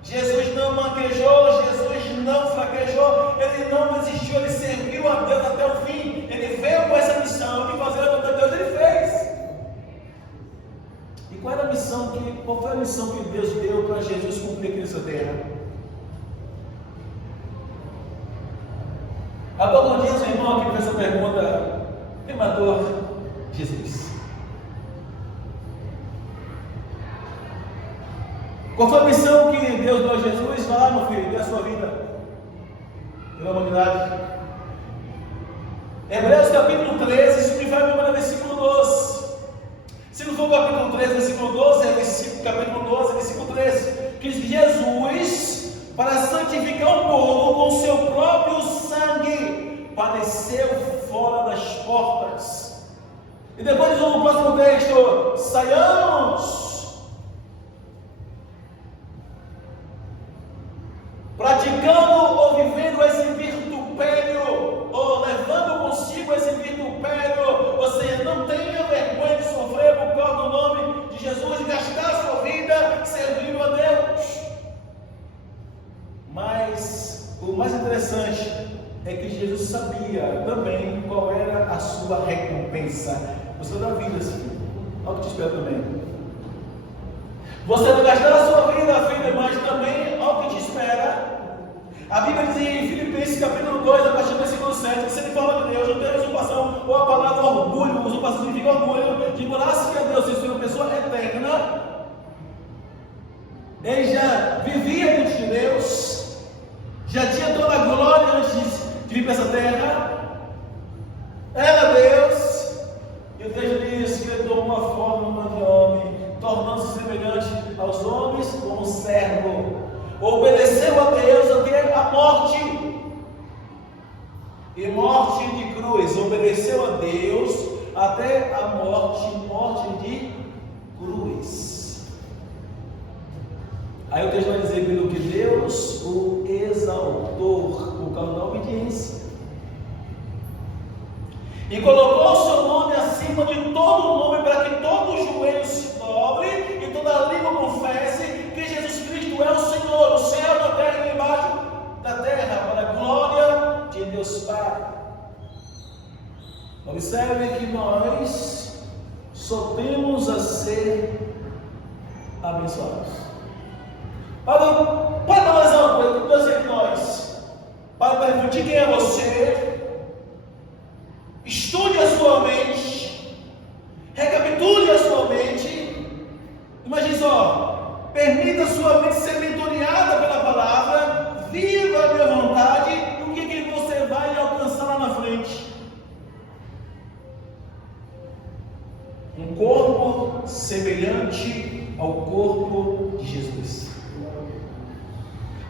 Jesus não manquejou, Jesus não fraquejou, ele não desistiu, ele serviu a Deus até o fim. Ele veio com essa missão de fazer a vontade de Deus, ele fez. E qual foi a missão que Deus deu para Jesus cumprir aqui nessa terra? Há poucos dias, um irmão aqui fez essa pergunta: quem matou Jesus? Qual foi a missão que Deus deu a Jesus? Vai lá, meu filho, dê a sua vida pela humanidade. Hebreus capítulo 13, isso me vai lembrar versículo 12. Se não for capítulo 13, versículo 12, é capítulo 12, versículo 13. Que Jesus, para santificar o povo com seu próprio sangue, padeceu fora das portas. E depois no próximo texto: saiamos, praticando ou vivendo esse vitupério, ou levando consigo esse vitupério, ou seja, não tenha vergonha de sofrer por causa do nome de Jesus, de gastar a sua vida servindo a Deus. Mas o mais interessante é que Jesus sabia também qual era a sua recompensa. Você dá vida, filho. Olha o que te espera também. Você vai gastar a sua vida, filho, mas também olha o que te espera. A Bíblia diz em Filipenses capítulo 2, a partir do versículo 7, que se ele fala de Deus, não tem usurpação, ou a palavra orgulho, usurpação significa orgulho, de igualar-se a Deus, se uma pessoa eterna. Ele já vivia diante de Deus, já tinha toda a glória antes de vir para essa terra, era Deus, e o texto diz que ele tomou uma forma de homem, tornando-se semelhante aos homens como servo, obedeceu a Deus até a morte, e morte de cruz, obedeceu a Deus até a morte de cruz. Aí o texto vai dizer: pelo que Deus o exaltou por causa da obediência, e colocou o seu nome acima de todo nome, para que todo joelho se dobre e toda língua confesse que Jesus Cristo é o Senhor, o céu, da terra e embaixo da terra, para a glória de Deus Pai. Observe que nós só temos a ser abençoados. Para nós é uma coisa, que Deus é em nós, para refletir quem é você. Estude a sua mente, recapitule a sua mente. Imagine só, permita a sua mente ser mentoreada pela palavra, viva a minha vontade, e o que você vai alcançar lá na frente? Um corpo semelhante ao corpo de Jesus.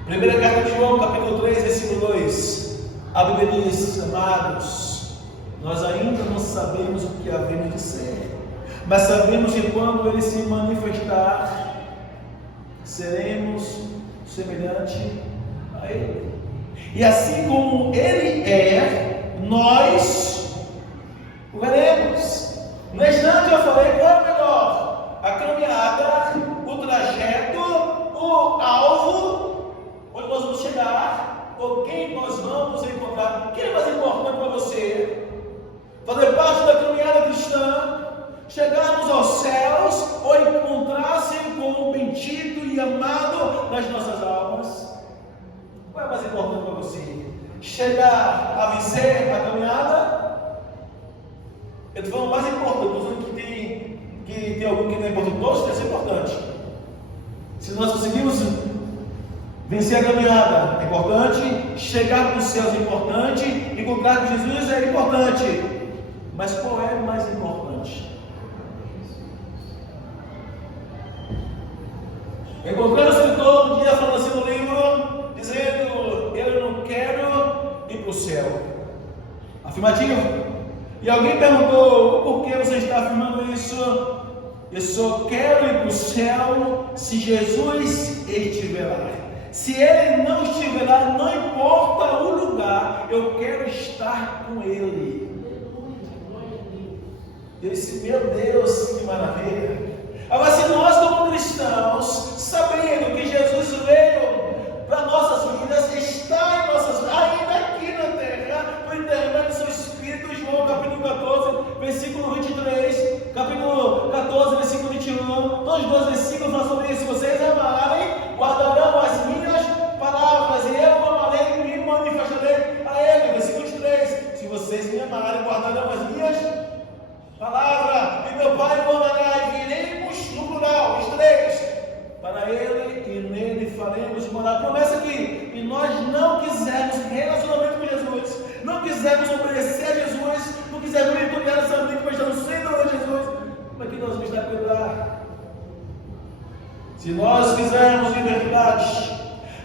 Primeira carta de João, capítulo 3, versículo 2. A Bíblia diz: amados, nós ainda não sabemos o que havemos de ser, mas sabemos que quando Ele se manifestar, seremos semelhante a Ele. E assim como Ele é, nós o veremos. No instante eu falei: qual é melhor? A caminhada, o trajeto, o alvo, onde nós vamos chegar, ou quem nós vamos encontrar? Quem é mais importante para você? Fazer parte da caminhada cristã, chegarmos aos céus, ou encontrar-se com o bendito e amado das nossas almas? Qual é mais importante para você? Chegar a vencer a caminhada? Eu estou falando mais importante, estou falando que tem algo que não é importante, todos devem ser importantes. Se nós conseguimos Vencer a caminhada é importante, chegar para os céus é importante, encontrar com Jesus é importante. Mas qual é o mais importante? Encontrei o escritor um dia falando assim no livro, dizendo: eu não quero ir para o céu. Afirmativo. E alguém perguntou: por que você está afirmando isso? Eu só quero ir para o céu se Jesus estiver lá. Se ele não estiver lá, não importa o lugar, eu quero estar com ele. Eu disse: meu Deus, que maravilha! Agora, se nós como cristãos, sabendo que Jesus veio para nossas vidas, está em nossas vidas, ainda aqui na terra, por intermédio do seu Espírito, João capítulo 14, versículo 23, capítulo 14, versículo 21, todos os dois versículos falam sobre isso. Se vocês amarem, guardarão as minhas palavras, e eu amarei e me manifestarei a ele. Versículo 23, se vocês me amarem, guardarão as minhas palavras, e meu Pai me amará, e viremos no plural, os três, para ele, e nele faremos morar. Promessa aqui, e nós não quisermos relacionamento com Jesus, não quisermos obedecer a Jesus, não quisermos mergulhar nessa vida, mas estamos sem dor a Jesus, como é que nós vamos estar cuidar? Se nós quisermos de verdade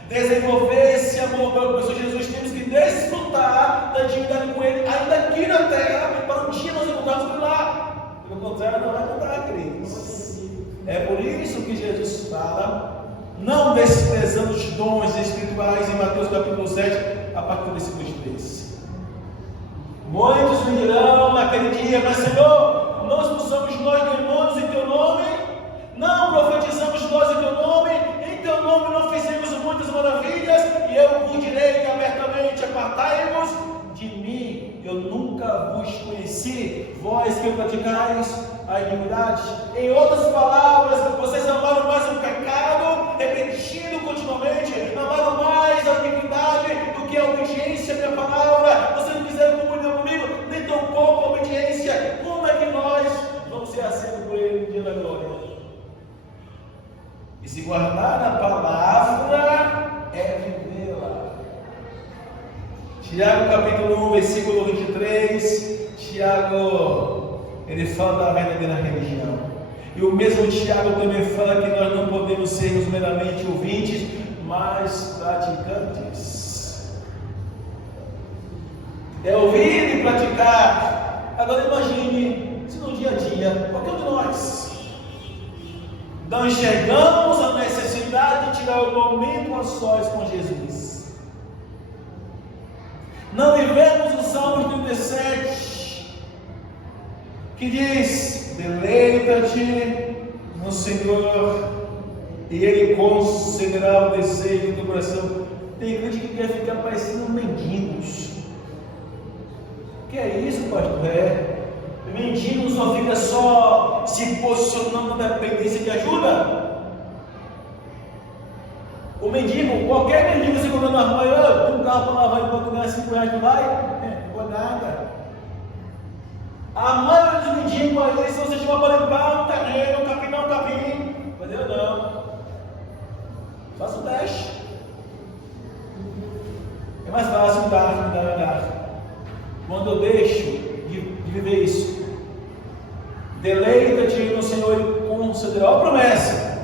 desenvolver esse amor pelo Senhor Jesus, temos que desfrutar da intimidade com Ele, ainda aqui na terra, para um dia nós encontrarmos por lá. Pelo contrário, não vai encontrar, queridos. É por isso que Jesus fala, não desprezando os dons espirituais, em Mateus capítulo 7, a partir do versículo 3. Muitos me dirão naquele dia: mas Senhor, nós não somos nós demônios em teu nome? Não profetizamos nós em teu nome? Em teu nome não fizemos muitas maravilhas? E eu vos direi abertamente: apartai-vos de mim, eu nunca vos conheci, vós que praticais a iniquidade. Em outras palavras, vocês amaram mais o pecado, repetindo continuamente, amaram mais a iniquidade do que a obediência à minha palavra. Vocês não quiseram comunhão comigo, nem tão pouco a obediência. Como é que nós vamos ser aceitos por Ele no dia da glória? E se guardar a palavra é vivê-la. Tiago capítulo 1, versículo 23, Tiago, ele fala da verdadeira religião. E o mesmo Tiago também fala que nós não podemos sermos meramente ouvintes, mas praticantes. É ouvir e praticar. Agora imagine, se no dia a dia, qualquer um de nós não enxergamos a necessidade de tirar o momento a sós com Jesus, não vivemos o Salmo 37, que diz: deleita-te no Senhor, e Ele concederá o desejo do coração. Tem gente que quer ficar parecendo mendigos. Que é isso, pastor? O mendigo só fica só se posicionando na dependência de ajuda. O mendigo, qualquer mendigo se encontra na rua: tem um carro para lavar enquanto ganha 5 reais, não vai? Não vai nada. A maioria dos mendigos aí, se você chamar para limpar um terreno, um capim, mas eu não. Faça o teste. É mais fácil andar. Quando eu deixo de viver isso, deleita-te no Senhor e concederá a promessa.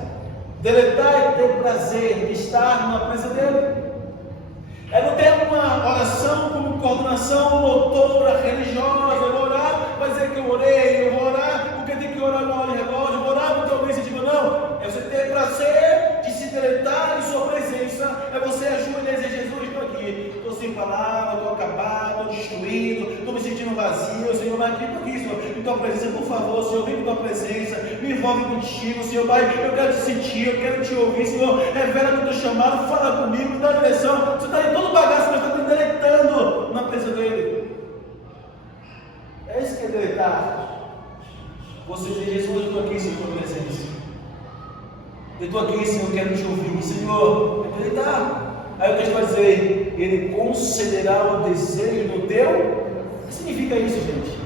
Deleitar é ter prazer de estar na presença dele. É não ter uma oração como coordenação motora religiosa. Eu vou orar, vai dizer que eu orei, eu vou orar porque tem que orar no hora de relógio, eu vou orar porque alguém se diga não. É você ter prazer de se deleitar em sua presença. É você ajoelhar e dizer: Jesus, estou aqui, estou sem palavra, estou acabado, estou destruído, estou me sentindo vazio, Senhor, mas aqui, por Senhor, em tua presença, por favor, Senhor, vem com tua presença, me envolve contigo, Senhor, Pai, eu quero te sentir, eu quero te ouvir, Senhor, revela o teu chamado, fala comigo, me dá direção. Você está em todo bagaço, mas está te deleitando na presença dele. É isso que é deleitar. Você diz: Jesus, eu estou aqui, Senhor, em tua presença. Eu estou aqui, Senhor, eu quero te ouvir, Senhor, é deleitar. Aí o texto vai dizer: Ele concederá o desejo do teu. O que significa isso, gente?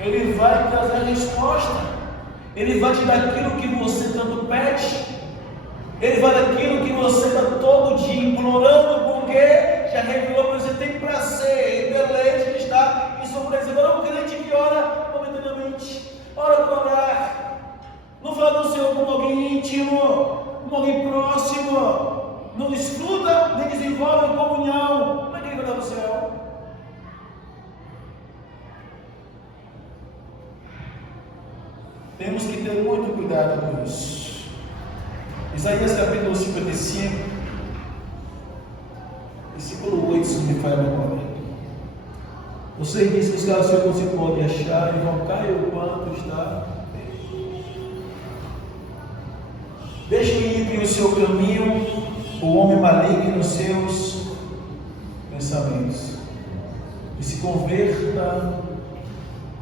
Ele vai trazer a resposta. Ele vai te dar aquilo que você tanto pede. Ele vale aquilo que você está todo dia implorando, porque já revelou que você tem prazer e deleite de estar em sua presença. Agora, um crente que ora momentaneamente, ora para orar, não fala do Senhor como alguém íntimo, como alguém próximo, não desfruta nem desenvolve comunhão. Como é que ele vai dar no céu? Temos que ter muito cuidado com isso. Isaías capítulo 55, versículo 8, se me falha a memória. Você diz que os caras não se podem achar e vão cair o quanto está. Deixe ir o seu caminho, o homem maligno nos seus pensamentos, e se converta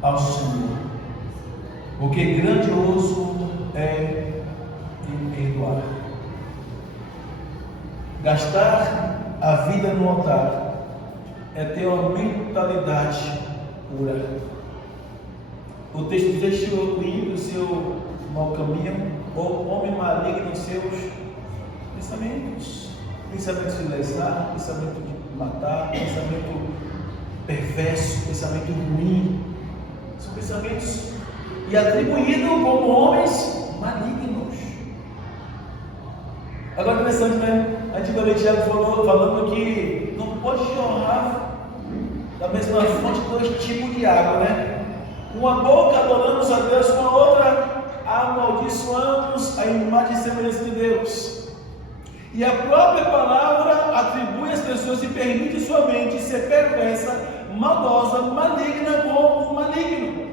ao Senhor, porque grandioso é perdoar. Gastar a vida no altar é ter uma mentalidade pura. O texto diz: deixe ir o seu mau caminho, o homem maligno nos seus pensamentos. Pensamento de lesar, pensamento de matar, pensamento perverso, pensamento ruim. São pensamentos e atribuídos como homens malignos. Agora interessante, né? Antigamente Tiago falando que não pode jorrar da mesma fonte dois tipos de água, né? Uma boca adoramos a Deus, com a outra amaldiçoamos a imagem e semelhança de Deus. E a própria palavra atribui às pessoas e permite sua mente ser perversa, maldosa, maligna como maligno.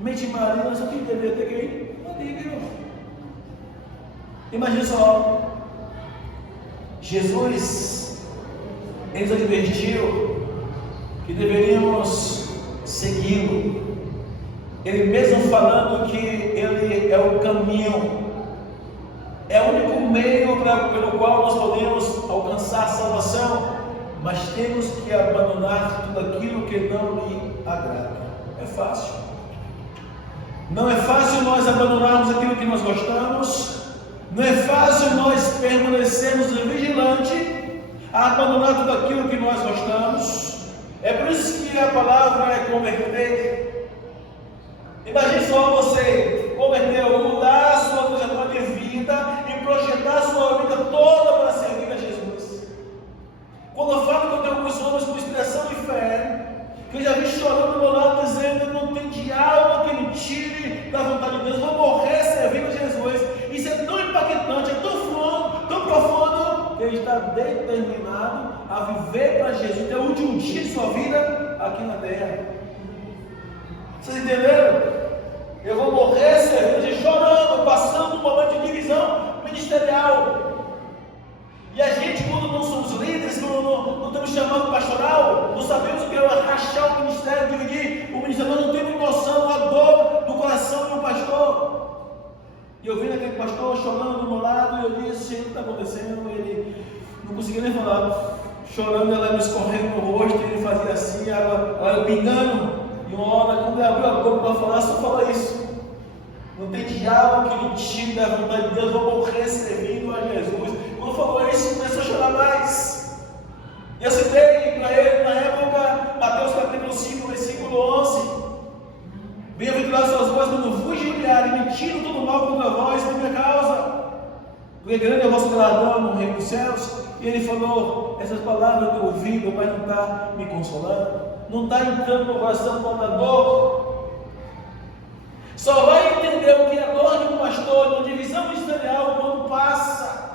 Mente maligna só que deveria ter quem? Maligno. Imagina só, Jesus, ele nos advertiu que deveríamos segui-lo, ele mesmo falando que ele é o caminho, é o único meio pelo qual nós podemos alcançar a salvação, mas temos que abandonar tudo aquilo que não lhe agrada. É fácil? Não é fácil nós abandonarmos aquilo que nós gostamos. Não é fácil nós permanecermos vigilantes a abandonar tudo aquilo que nós gostamos. É por isso que a palavra é converter. Imagine só você converter, mudar a sua trajetória de vida e projetar a sua vida toda para servir a Jesus. Quando eu falo que eu tenho alguns homens com expressão de fé, que eu já vi chorando do meu lado, dizendo: não tem diabo que me tire da vontade de Deus, vou morrer servindo a Jesus. Isso é tão impactante, é tão profundo, que ele está determinado a viver para Jesus até o último dia de sua vida aqui na terra. Vocês entenderam? Eu vou morrer servindo a Jesus, chorando, passando um momento de divisão ministerial. E a gente, quando não somos líderes, quando não estamos chamando pastoral, não sabemos o que é rachar o ministério, dividir o ministério, nós não temos noção da dor do coração de um pastor. E eu vi aquele pastor chorando do meu lado, e eu disse: o que está acontecendo? Ele não conseguia nem falar, chorando, ela me escorrendo no rosto, ele fazia assim, ela pingando. E uma hora, quando ele abriu a boca para falar, só fala isso: não tem diabo que me tire da vontade de Deus, vou morrer servindo a Jesus. Quando falou isso, começou a chorar mais. E eu citei para ele na época Mateus capítulo 5, versículo 11: bem-aventurados suas vozes quando vos injuriarem, mentindo todo mal contra vós por minha causa, porque grande é o vosso galardão no reino dos céus. E ele falou: essas palavras que eu ouvi, meu Pai não está me consolando, não está entrando no coração com a dor. Só vai entender o que é a dor de um pastor, de uma divisão ministerial, quando passa.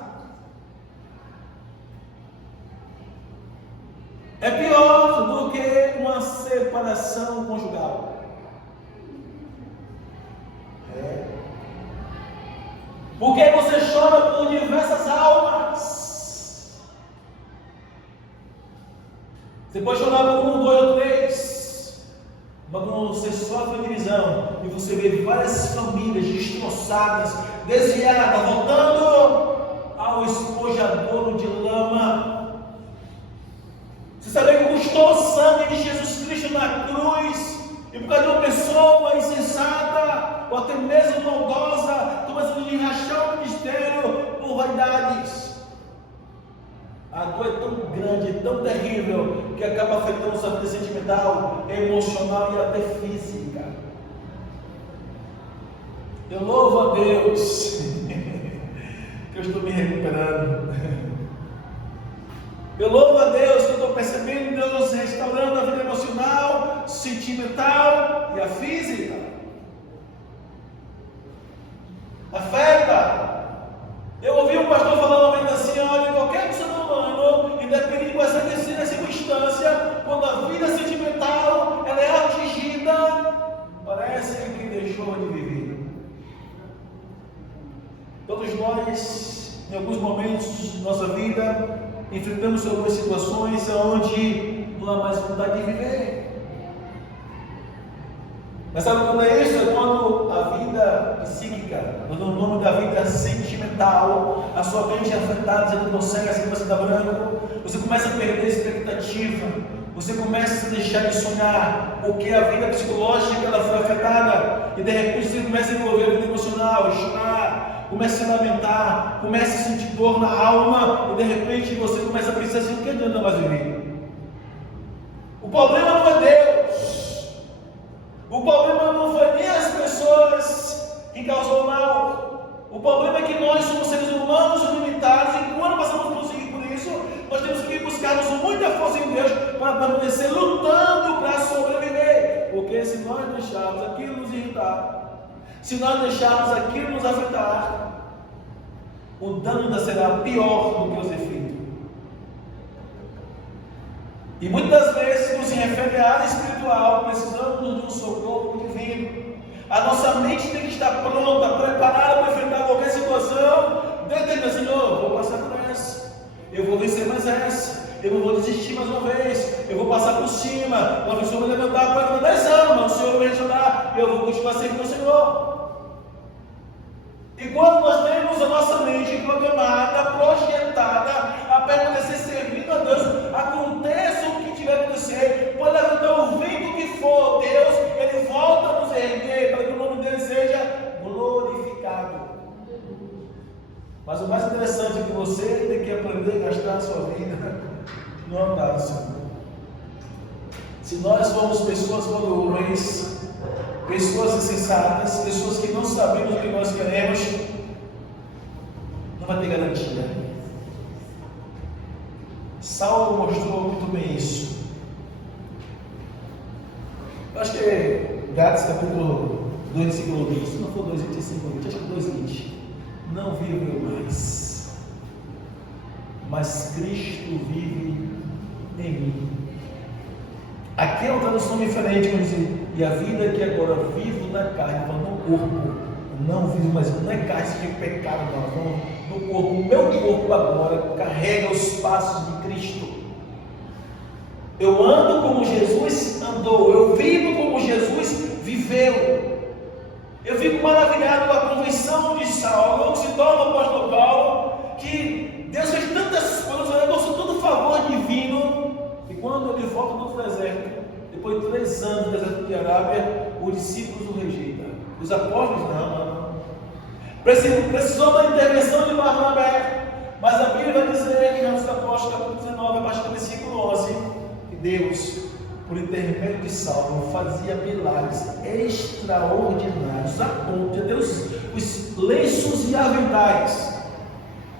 É pior do que uma separação conjugal. Porque você chora por diversas almas. Você pode chorar por um, dois ou três. Mas quando você sofre a divisão e você vê várias famílias destroçadas, desviadas, voltando ao espojadouro de lama. Você sabe que custou o sangue de Jesus Cristo na cruz, e por causa de uma pessoa insensata, ou até mesmo maldosa, começando a de rachar o ministério por vaidades. A dor é tão grande, tão terrível, que acaba afetando sua vida sentimental, emocional e até física. Eu louvo a Deus que eu estou me recuperando. Eu louvo a Deus que eu estou percebendo Deus restaurando a vida emocional, sentimental e a física. Afeta. Eu ouvi um pastor falando uma vez assim: olha, qualquer ser humano, independente de qual seja a circunstância, quando a vida sentimental ela é atingida, parece que deixou de viver. Todos nós, em alguns momentos de nossa vida, enfrentamos algumas situações onde não há mais vontade de viver. Mas sabe quando é isso? É quando a vida psíquica, o nome da vida sentimental, a sua mente é afetada, você não consegue, você começa a dar branco, você começa a perder a expectativa, você começa a deixar de sonhar, porque a vida psicológica ela foi afetada, e de repente você começa a envolver a vida emocional, chorar, começa a se lamentar, começa a sentir dor na alma, e de repente você começa a pensar assim: o que adianta mais viver? O problema não é Deus. O problema não foi nem as pessoas que causou mal. O problema é que nós somos seres humanos limitados, e quando passamos por isso, nós temos que buscarmos muita força em Deus para permanecer lutando para sobreviver. Porque se nós deixarmos aquilo nos irritar, se nós deixarmos aquilo nos afetar, o dano ainda será pior do que os efeitos. E muitas vezes, nos refere à área espiritual, precisamos de um socorro divino. A nossa mente tem que estar pronta, preparada para enfrentar qualquer situação. Deus diz: Senhor, eu vou passar por essa, eu vou vencer mais essa, eu não vou desistir mais uma vez, eu vou passar por cima. Nós precisamos levantar para 10 anos, mas o Senhor vai me ajudar, eu vou continuar servindo o Senhor. E quando nós temos a nossa mente programada, projetada a permanecer servindo a Deus, aconteça o que tiver a acontecer, pode levantar o vento que for, Deus, Ele volta a nos erguer para que o nome dele seja glorificado. Mas o mais interessante é que você tem que aprender a gastar a sua vida no altar do Senhor. Se nós formos pessoas valorosas, pessoas insensatas, pessoas que não sabemos o que nós queremos, não vai ter garantia. Saulo mostrou muito bem isso. Eu acho que é Gálatas capítulo 2, versículo 20. Se não for 2, 25, 20, acho que 2, 20. Não vivo eu mais, mas Cristo vive em mim. Aqui é uma tradução diferente, como diz: e a vida que agora vivo na carne, no corpo, não vivo mais, não é carne, isso é pecado, não, no corpo. O meu corpo agora carrega os passos de Cristo. Eu ando como Jesus andou, eu vivo como Jesus viveu. Eu fico maravilhado com a convenção de Saulo, que se torna o apóstolo Paulo, que Deus fez tantas coisas, ele mostrou todo o favor divino, e quando ele volta do deserto, depois de 3 anos no deserto de Arábia, os discípulos o rejeitam. Os apóstolos não. Precisou da intervenção de Barnabé, mas a Bíblia vai dizer em Atos Apóstolos, capítulo 19, a partir do versículo 11, que Deus, por intermédio de Saulo, fazia milagres extraordinários, a ponto de ter os lenços e aventais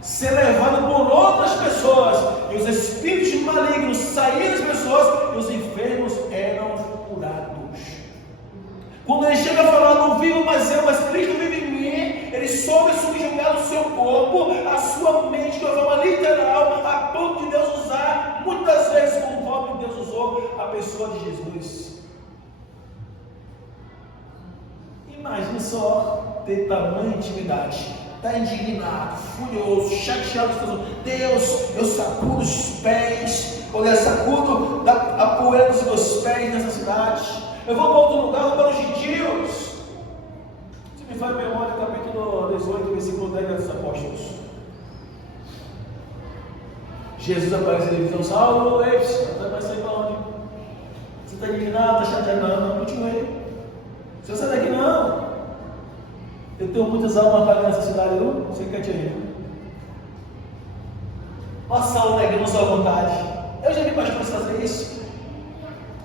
ser levado por outras pessoas, e os espíritos malignos saíam das pessoas, e os enfermos eram curados. Quando ele chega a falar: não vivo mais eu, mas Cristo vive em mim, ele soube subjugar o seu corpo, a sua mente, de uma forma literal, a ponto de Deus usar, muitas vezes, conforme Deus usou a pessoa de Jesus. Imagine só ter tamanha intimidade. Está indignado, furioso, chateado. Deus, eu sacudo os pés, eu sacudo a poeira dos meus pés nessa cidade. Eu vou para outro lugar, vou para os gentios. Se me faz memória, capítulo 18, versículo 10 dos Apóstolos. Jesus aparece em visão: Saulo, ei, você vai sair para onde? Você está indignado, está chateado? Não, continue. Você sai daqui não. Eu tenho muitas almas para nessa cidade, não? Você quer te ir? Passar o negão à sua vontade. Eu já vi pastores fazer isso.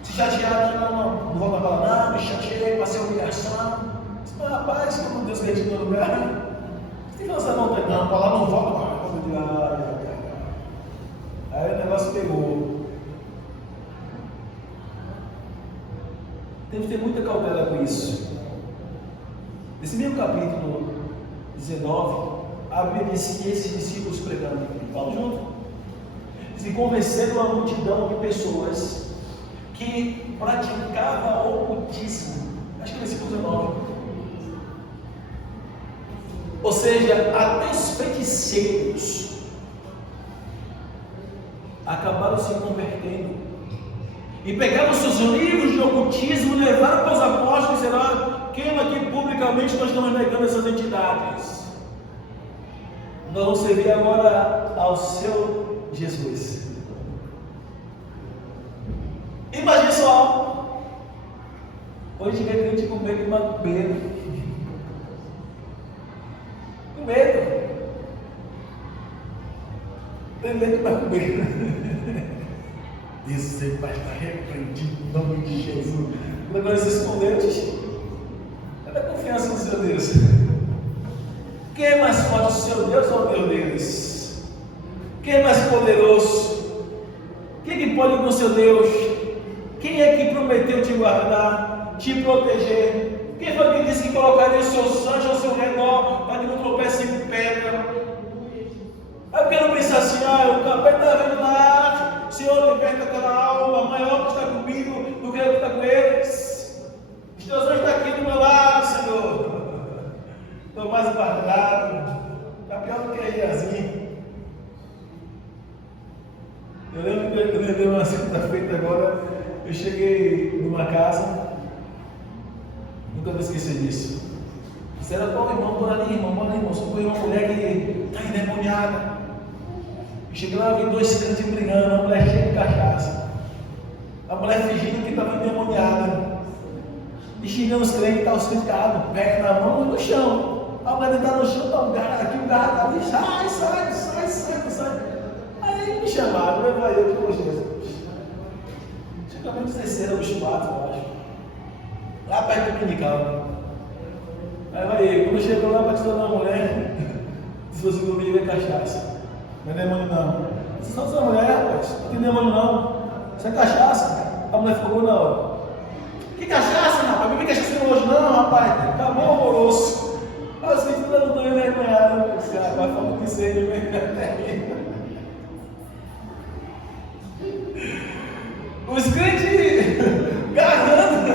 Se chatear, não vou mais falar nada, me chateei, passei humilhação. Mas rapaz, como Deus quer te no lugar. Você tem que lançar a mão, não, para lá não volta. Aí o negócio pegou. Temos que ter muita cautela com isso. Nesse mesmo capítulo 19, a Bíblia diz que esses discípulos pregando, falam junto, se convenceram a multidão de pessoas que praticavam o ocultismo. Acho que é versículo 19. Ou seja, até os feiticeiros acabaram se convertendo e pegaram seus livros de ocultismo, levaram para os apóstolos e disseram: queima aqui publicamente, nós estamos negando essas entidades. Nós vamos servir agora ao seu Jesus. Imagina só, hoje vem crente com medo de macumbeiro. Com medo. Tem medo de macumbeiro. Isso aí vai estar repreendido em nome de Jesus. Agora se escondeu, cadê a confiança no seu Deus? Quem é mais forte, o seu Deus ou o meu Deus? Quem é mais poderoso? Quem é que pode com o seu Deus? Quem é que prometeu te guardar, te proteger? Quem foi que disse que colocaria os seus anjos ao seu redor para que não tropece em pedra? Eu quero pensar assim: o capeta está vendo lá, Senhor, liberta aquela alma maior que está comigo do que eu que está com eles. Os teus anjos estão aqui do meu lado, Senhor. Estou mais guardado. Está pior do que a Iazinha. Eu lembro que eu lembrei uma sexta-feira agora. Eu cheguei numa casa, nunca vou esquecer disso. Disseram: pô, irmão, bora ali, irmão. Só foi uma mulher que está endemoniada. Cheguei lá, vi dois crentes brigando, uma mulher cheia de cachaça. A mulher fingindo que estava endemoniada. E xingando os crentes, tá os crentes calados, pé na mão e no chão. A mulher está no chão, tá um garra aqui, o garra está ali, sai. Aí me chamaram, levou eu que hoje Jesus. Chegamos 16 ao bicho mato, eu acho. Lá perto do Clinical. Aí vai eu, quando chegou lá, batizou na mulher, disse assim: comigo é cachaça. Não é demônio não. Vocês não são mulher, rapaz. Não tem demônio não. Isso é cachaça. A mulher ficou na hora. Que cachaça, rapaz? Não tem cachaça hoje não, rapaz. Acabou o almoço. Eu sei que eu não estou envergonhado. Esse rapaz falou que seja envergonhado. Os crentes agarrando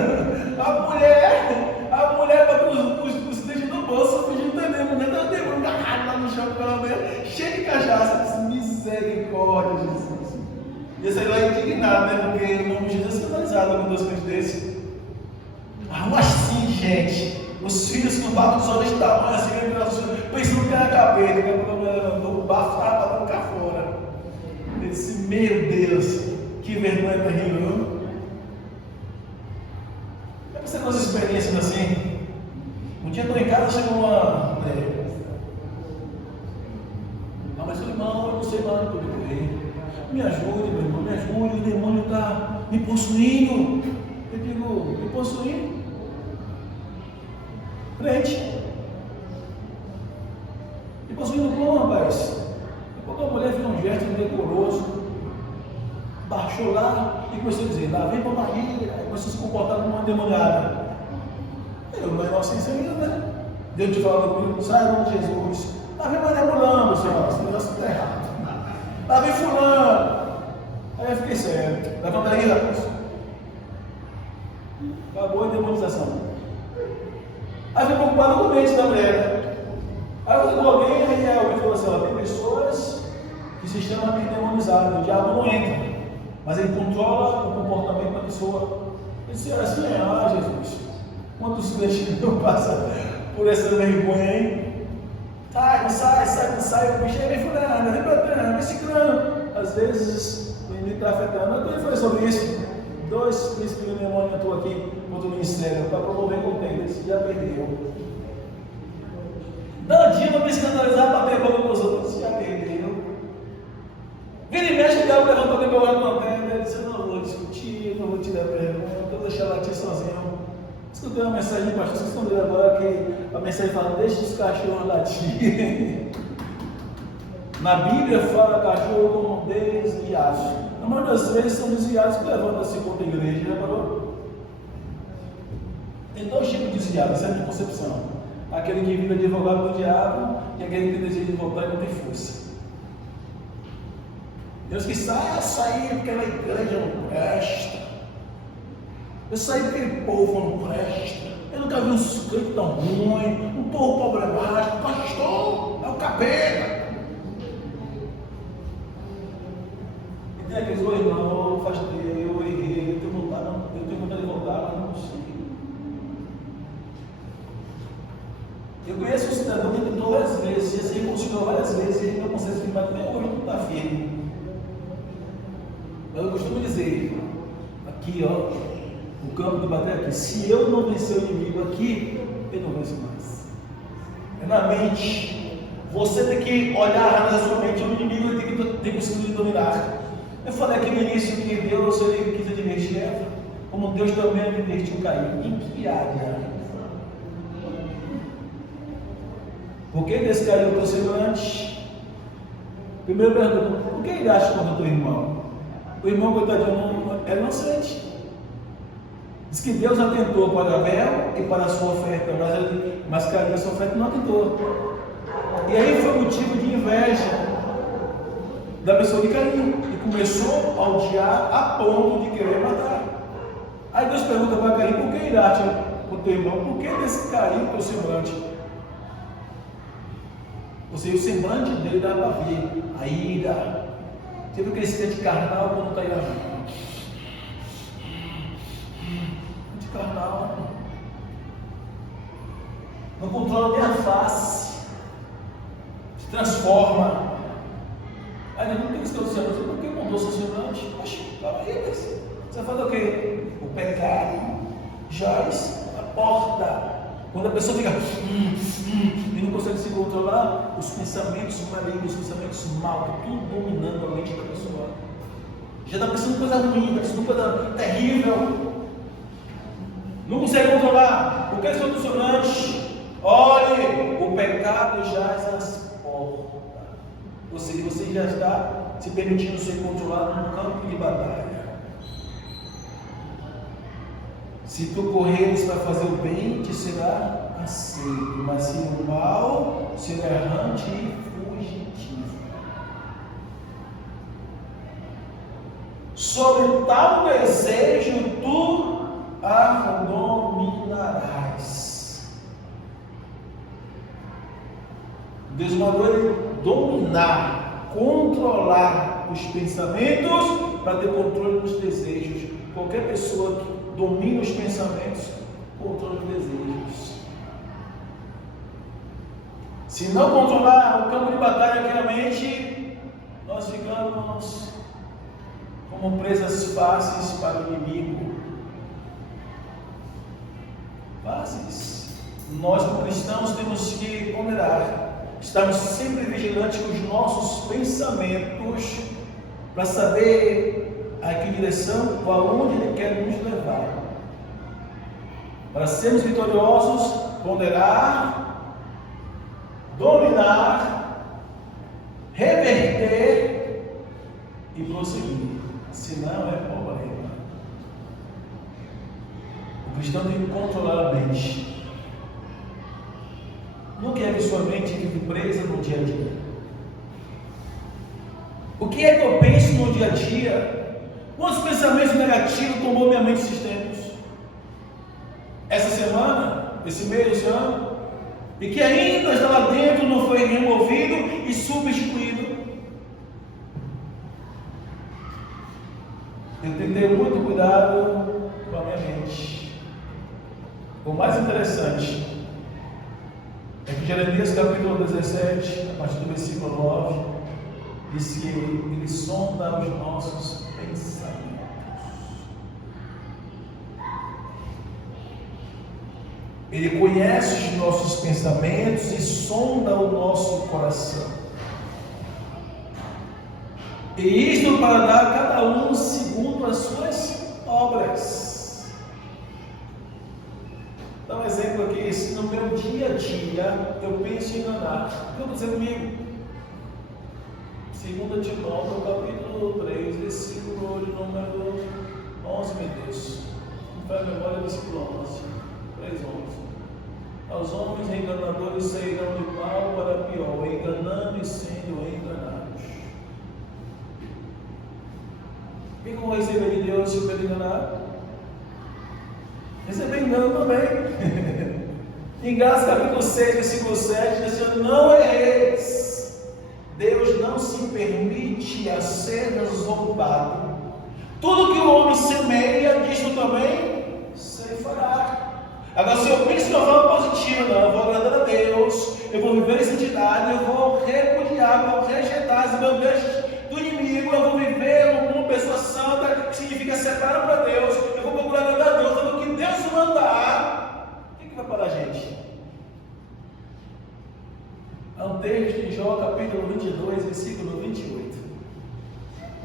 a mulher botando os crentes no bolso, fingindo que não tem demônio agarrado lá no chão com a mulher, cheio de cachaça. Misericórdia, Jesus. E eu saí lá indignado, né? Porque o nome de Jesus é escandalizado com dois crentes desses. Assim, gente. Os filhos que não batem os olhos de tamanho assim, pensando que era capeta, que o bafo estava batendo cá fora. Ele disse: meu Deus, que vergonha terrível. Deve ser umas experiências assim. Um dia eu estou em casa, chegou uma mulher. Mas eu irmão, eu não sei mais onde eu correr. Me ajude, meu irmão, me ajude, o demônio está me possuindo. Eu digo: me possuindo? Crente. Me possuindo como, rapaz? Quando a mulher fez um gesto indecoroso, baixou lá e começou a dizer: lá vem para a barriga. Aí começou a se comportar como uma demoniada. Eu não é inocência ainda, né? Deus te fala comigo: sai em nome de Jesus. Lá vem Maria Mulano, senhor, esse negócio está errado. Lá vem fulano. Aí eu fiquei sério. Levanta aí, rapaz. Acabou a demonização. Aí ficou preocupado com o mente da mulher. Aí eu falei com alguém, aí alguém falou assim: tem pessoas que se chamam de demonizadas. O diabo não entra, mas ele controla o comportamento da pessoa. Eu disse: assim é, Jesus. Quantos crentes não passam por essa vergonha, hein? Sai, o bicho vem fulano, vem Beltrano, vem Ciclano. Às vezes, ele está afetando. Eu também falei sobre isso. 2 príncipes do demônio atuam aqui contra o ministério para promover contenda. Esse já perdeu. falando com os outros, já perdeu. Vira e mexe, o diabo levantou do meu lado na terra, ele disse, não vou discutir, não vou tirar pergunta, vou deixar latir sozinho. Escutei uma mensagem do pastor, vocês estão vendo agora que a mensagem fala, deixa os cachorros latir. Na Bíblia fala cachorro como desviados. Na maioria das vezes são desviados que levantam-se contra a igreja, já falou? Tem dois tipos de desviados, certo? De concepção. Aquele que vira advogado do diabo e aquele que deseja voltar e não tem força. Deus que sair porque a igreja não presta. Eu saí porque o povo não presta. Eu nunca vi um sujeito tão ruim, um povo problemático. Pastor, é o capeta. E tem aqueles, oi irmão, eu errei, eu tenho vontade de voltar, mas não consigo. Eu conheço um cidadão que tentou várias vezes, já se reconciliou várias vezes, e ele não consegue se firmar, até hoje não está firme. Mas eu costumo dizer, aqui ó, o campo de batalha aqui, se eu não vencer o inimigo aqui, ele não vence mais. É na mente. Você tem que olhar na sua mente, o inimigo tem conseguido dominar. Eu falei aqui no início que Deus ele quis advertir Eva, como Deus também advertiu Caim. Em que área? Por que descaiu o teu semblante? Primeiro pergunta, por que ele acha contra o teu irmão? O irmão, coitadinho, era inocente. Diz que Deus atentou para Abel e para a sua oferta, mas Caim, a sua oferta não atentou. E aí foi motivo de inveja da pessoa de Caim, e começou a odiar a ponto de querer matar. Aí Deus pergunta para Caim, por que iraste com o teu irmão? Por que descaiu o teu semblante? Ou seja, o semblante dele dá para ver a ira. Você viu que ele se sente carnal quando está irado? De carnal. Não controla nem a face. Se transforma. Aí não tem que estar dizendo, por que mudou seu semblante? Poxa, calma aí, mas você fala o quê? O pecado jaz a porta. Quando a pessoa fica e não consegue se controlar, os pensamentos malignos, os pensamentos maus, tudo dominando a mente da pessoa. Já está pensando coisa ruim, está pensando coisa terrível. Não consegue controlar. O que é solucionante? Olhe, o pecado jaz às portas. Ou seja, você já está se permitindo ser controlado no campo de batalha. Se tu correres para fazer o bem, te será aceito, mas se o mal, será errante e fugitivo. Sobre tal desejo tu a dominarás. Deus mandou ele dominar, controlar os pensamentos para ter controle dos desejos. Qualquer pessoa que domina os pensamentos, controla os desejos. Se não controlar o campo de batalha que é a mente, nós ficamos como presas fáceis para o inimigo. Fáceis. Nós, como cristãos, temos que ponderar. Estamos sempre vigilantes com os nossos pensamentos para saber a que direção, para onde Ele quer nos levar. Para sermos vitoriosos, ponderar, dominar, reverter e prosseguir. Senão é problema. O cristão tem que controlar a mente. Não quer que sua mente fique presa no dia a dia. O que é que eu penso no dia a dia? Quantos pensamentos negativos tomou minha mente esses tempos? Essa semana, esse mês, esse ano? E que ainda está lá dentro, não foi removido e substituído. Eu tenho que ter muito cuidado com a minha mente. O mais interessante é que Jeremias capítulo 17, a partir do versículo 9, diz que ele sonda os nossos pensamentos. Ele conhece os nossos pensamentos e sonda o nosso coração. E isto para dar a cada um segundo as suas obras. Dá um exemplo aqui, se no meu dia a dia eu penso em enganar, o que aconteceu comigo? 2 Timóteo, capítulo 3, versículo de número 11, meu Deus. Não faz memória, versículo 11, 3:11. Aos homens enganadores sairão de mal para pior, enganando e sendo enganados. E como receber de Deus se for enganado? Receber engano também. Em Gálatas capítulo 6, versículo 7, diz assim: não erreis. Deus não se permite a ser zombado. Tudo que o homem semeia, disso também ceifará. Agora, se eu penso de uma forma positiva, não, eu vou agradar a Deus, eu vou viver em santidade, eu vou repudiar, vou rejeitar as bandeiras do inimigo, eu vou viver como uma pessoa santa, que significa separar para Deus, eu vou procurar agradar a Deus, fazendo o que Deus mandar. O que vai parar a gente? Há um texto em Jó, capítulo 22, versículo 28,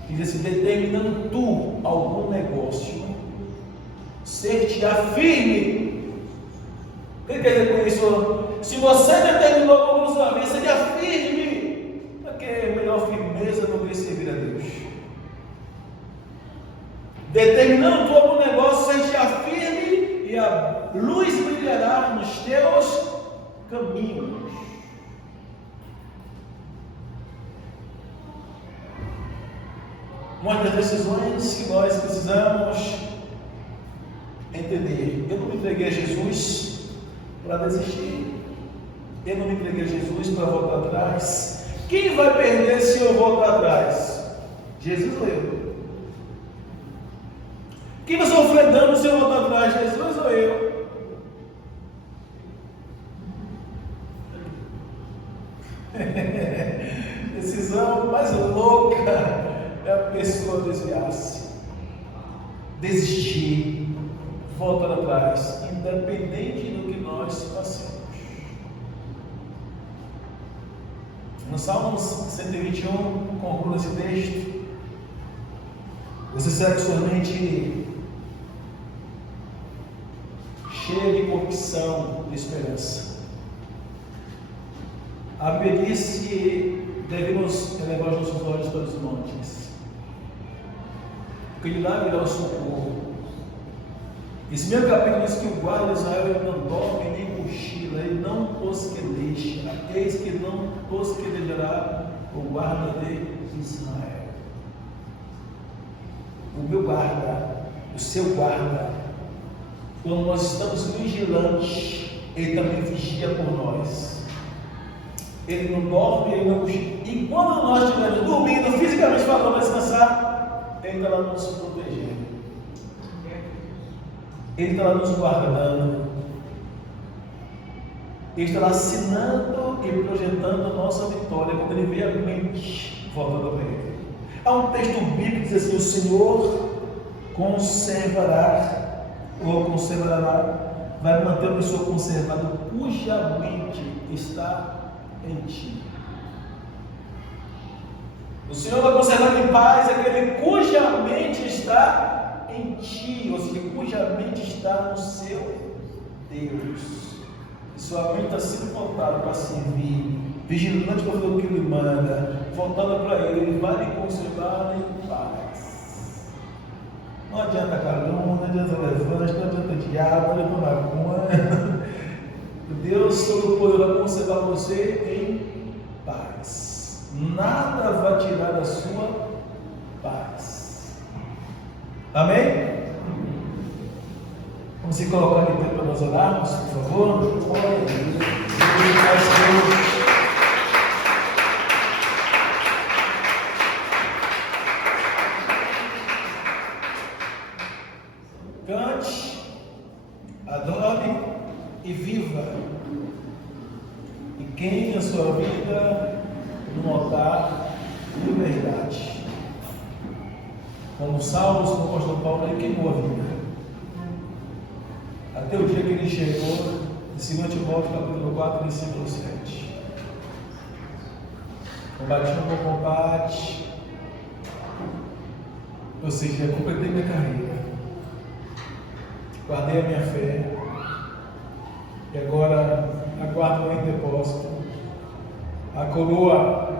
que diz assim: determinando tu algum negócio, ser-te-á firme. O que quer dizer com isso? Se você determinou algo na sua vida, seja firme, porque é melhor firmeza do que servir a Deus. Determinando tu algum negócio, seja firme, e a luz brilhará nos teus caminhos. Uma das decisões que nós precisamos entender: eu não me entreguei a Jesus para desistir, eu não me entreguei a Jesus para voltar atrás. Quem vai perder se eu voltar atrás? Jesus ou eu? Quem vai sofrer dano se eu voltar atrás? Jesus ou eu? Decisão mais louca é a pessoa desviar-se, desistir, voltar atrás, independente do que nós passemos. No Salmo 121, conclui esse texto: você segue sua mente cheia de convicção, de esperança. A Bíblia diz que devemos elevar os nossos olhos para os montes, porque de lá virá o socorro. Esse mesmo capítulo diz que o guarda de Israel ele não dorme nem cochila, ele não tosqueleja. Eis que não tosquelejará o guarda de Israel. O meu guarda, o seu guarda, quando nós estamos vigilantes, ele também vigia por nós. Ele não dorme, ele não cochila. E quando nós estivermos dormindo, fisicamente falando, descansar, ele está lá nos protegendo. Ele está lá nos guardando. Ele está lá assinando e projetando a nossa vitória quando ele vê a mente voltando para ele. Há um texto bíblico que diz assim: o Senhor conservará, vai manter uma pessoa conservada cuja mente está em ti. O Senhor vai conservar em paz aquele cuja mente está em ti, ou seja, cuja mente está no seu Deus. E sua mente está sempre voltada para servir, vigilante para fazer o que ele manda, voltada para ele vai lhe conservar em paz. Não adianta calúnia, não adianta levante, não adianta diabo, não adianta maconha. Deus Todo-Poderoso vai conservar você em paz. Nada vai tirar a sua paz. Amém? Vamos se colocar de pé para nós orarmos, por favor. Glória a Deus. Cante, adore e viva. E queime a sua vida no altar de verdade. Como Saulo, o apóstolo Paulo, ele queimou a vida. Até o dia que ele chegou, em 2 Timóteo, capítulo 4, versículo 7. combati um bom combate, ou seja, completei minha carreira, guardei a minha fé, e agora aguardo em depósito a coroa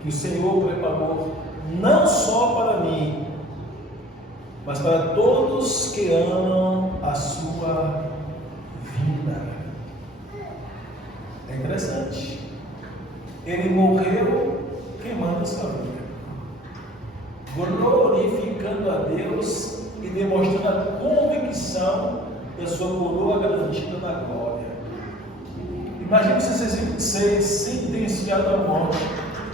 que o Senhor preparou não só para mim, mas para todos que amam a sua vida. É interessante. Ele morreu queimando a sua vida, glorificando a Deus e demonstrando a convicção da sua coroa garantida na glória. Imagine se você ser sentenciado à morte.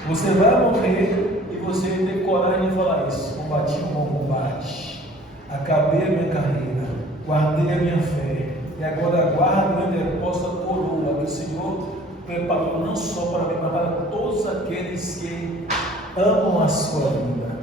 Você vai morrer e você ter coragem de falar isso. Combati um bom combate, acabei a minha carreira, guardei a minha fé, e agora aguardo em depósito a coroa que o Senhor preparou não só para mim, mas para todos aqueles que amam a sua vida.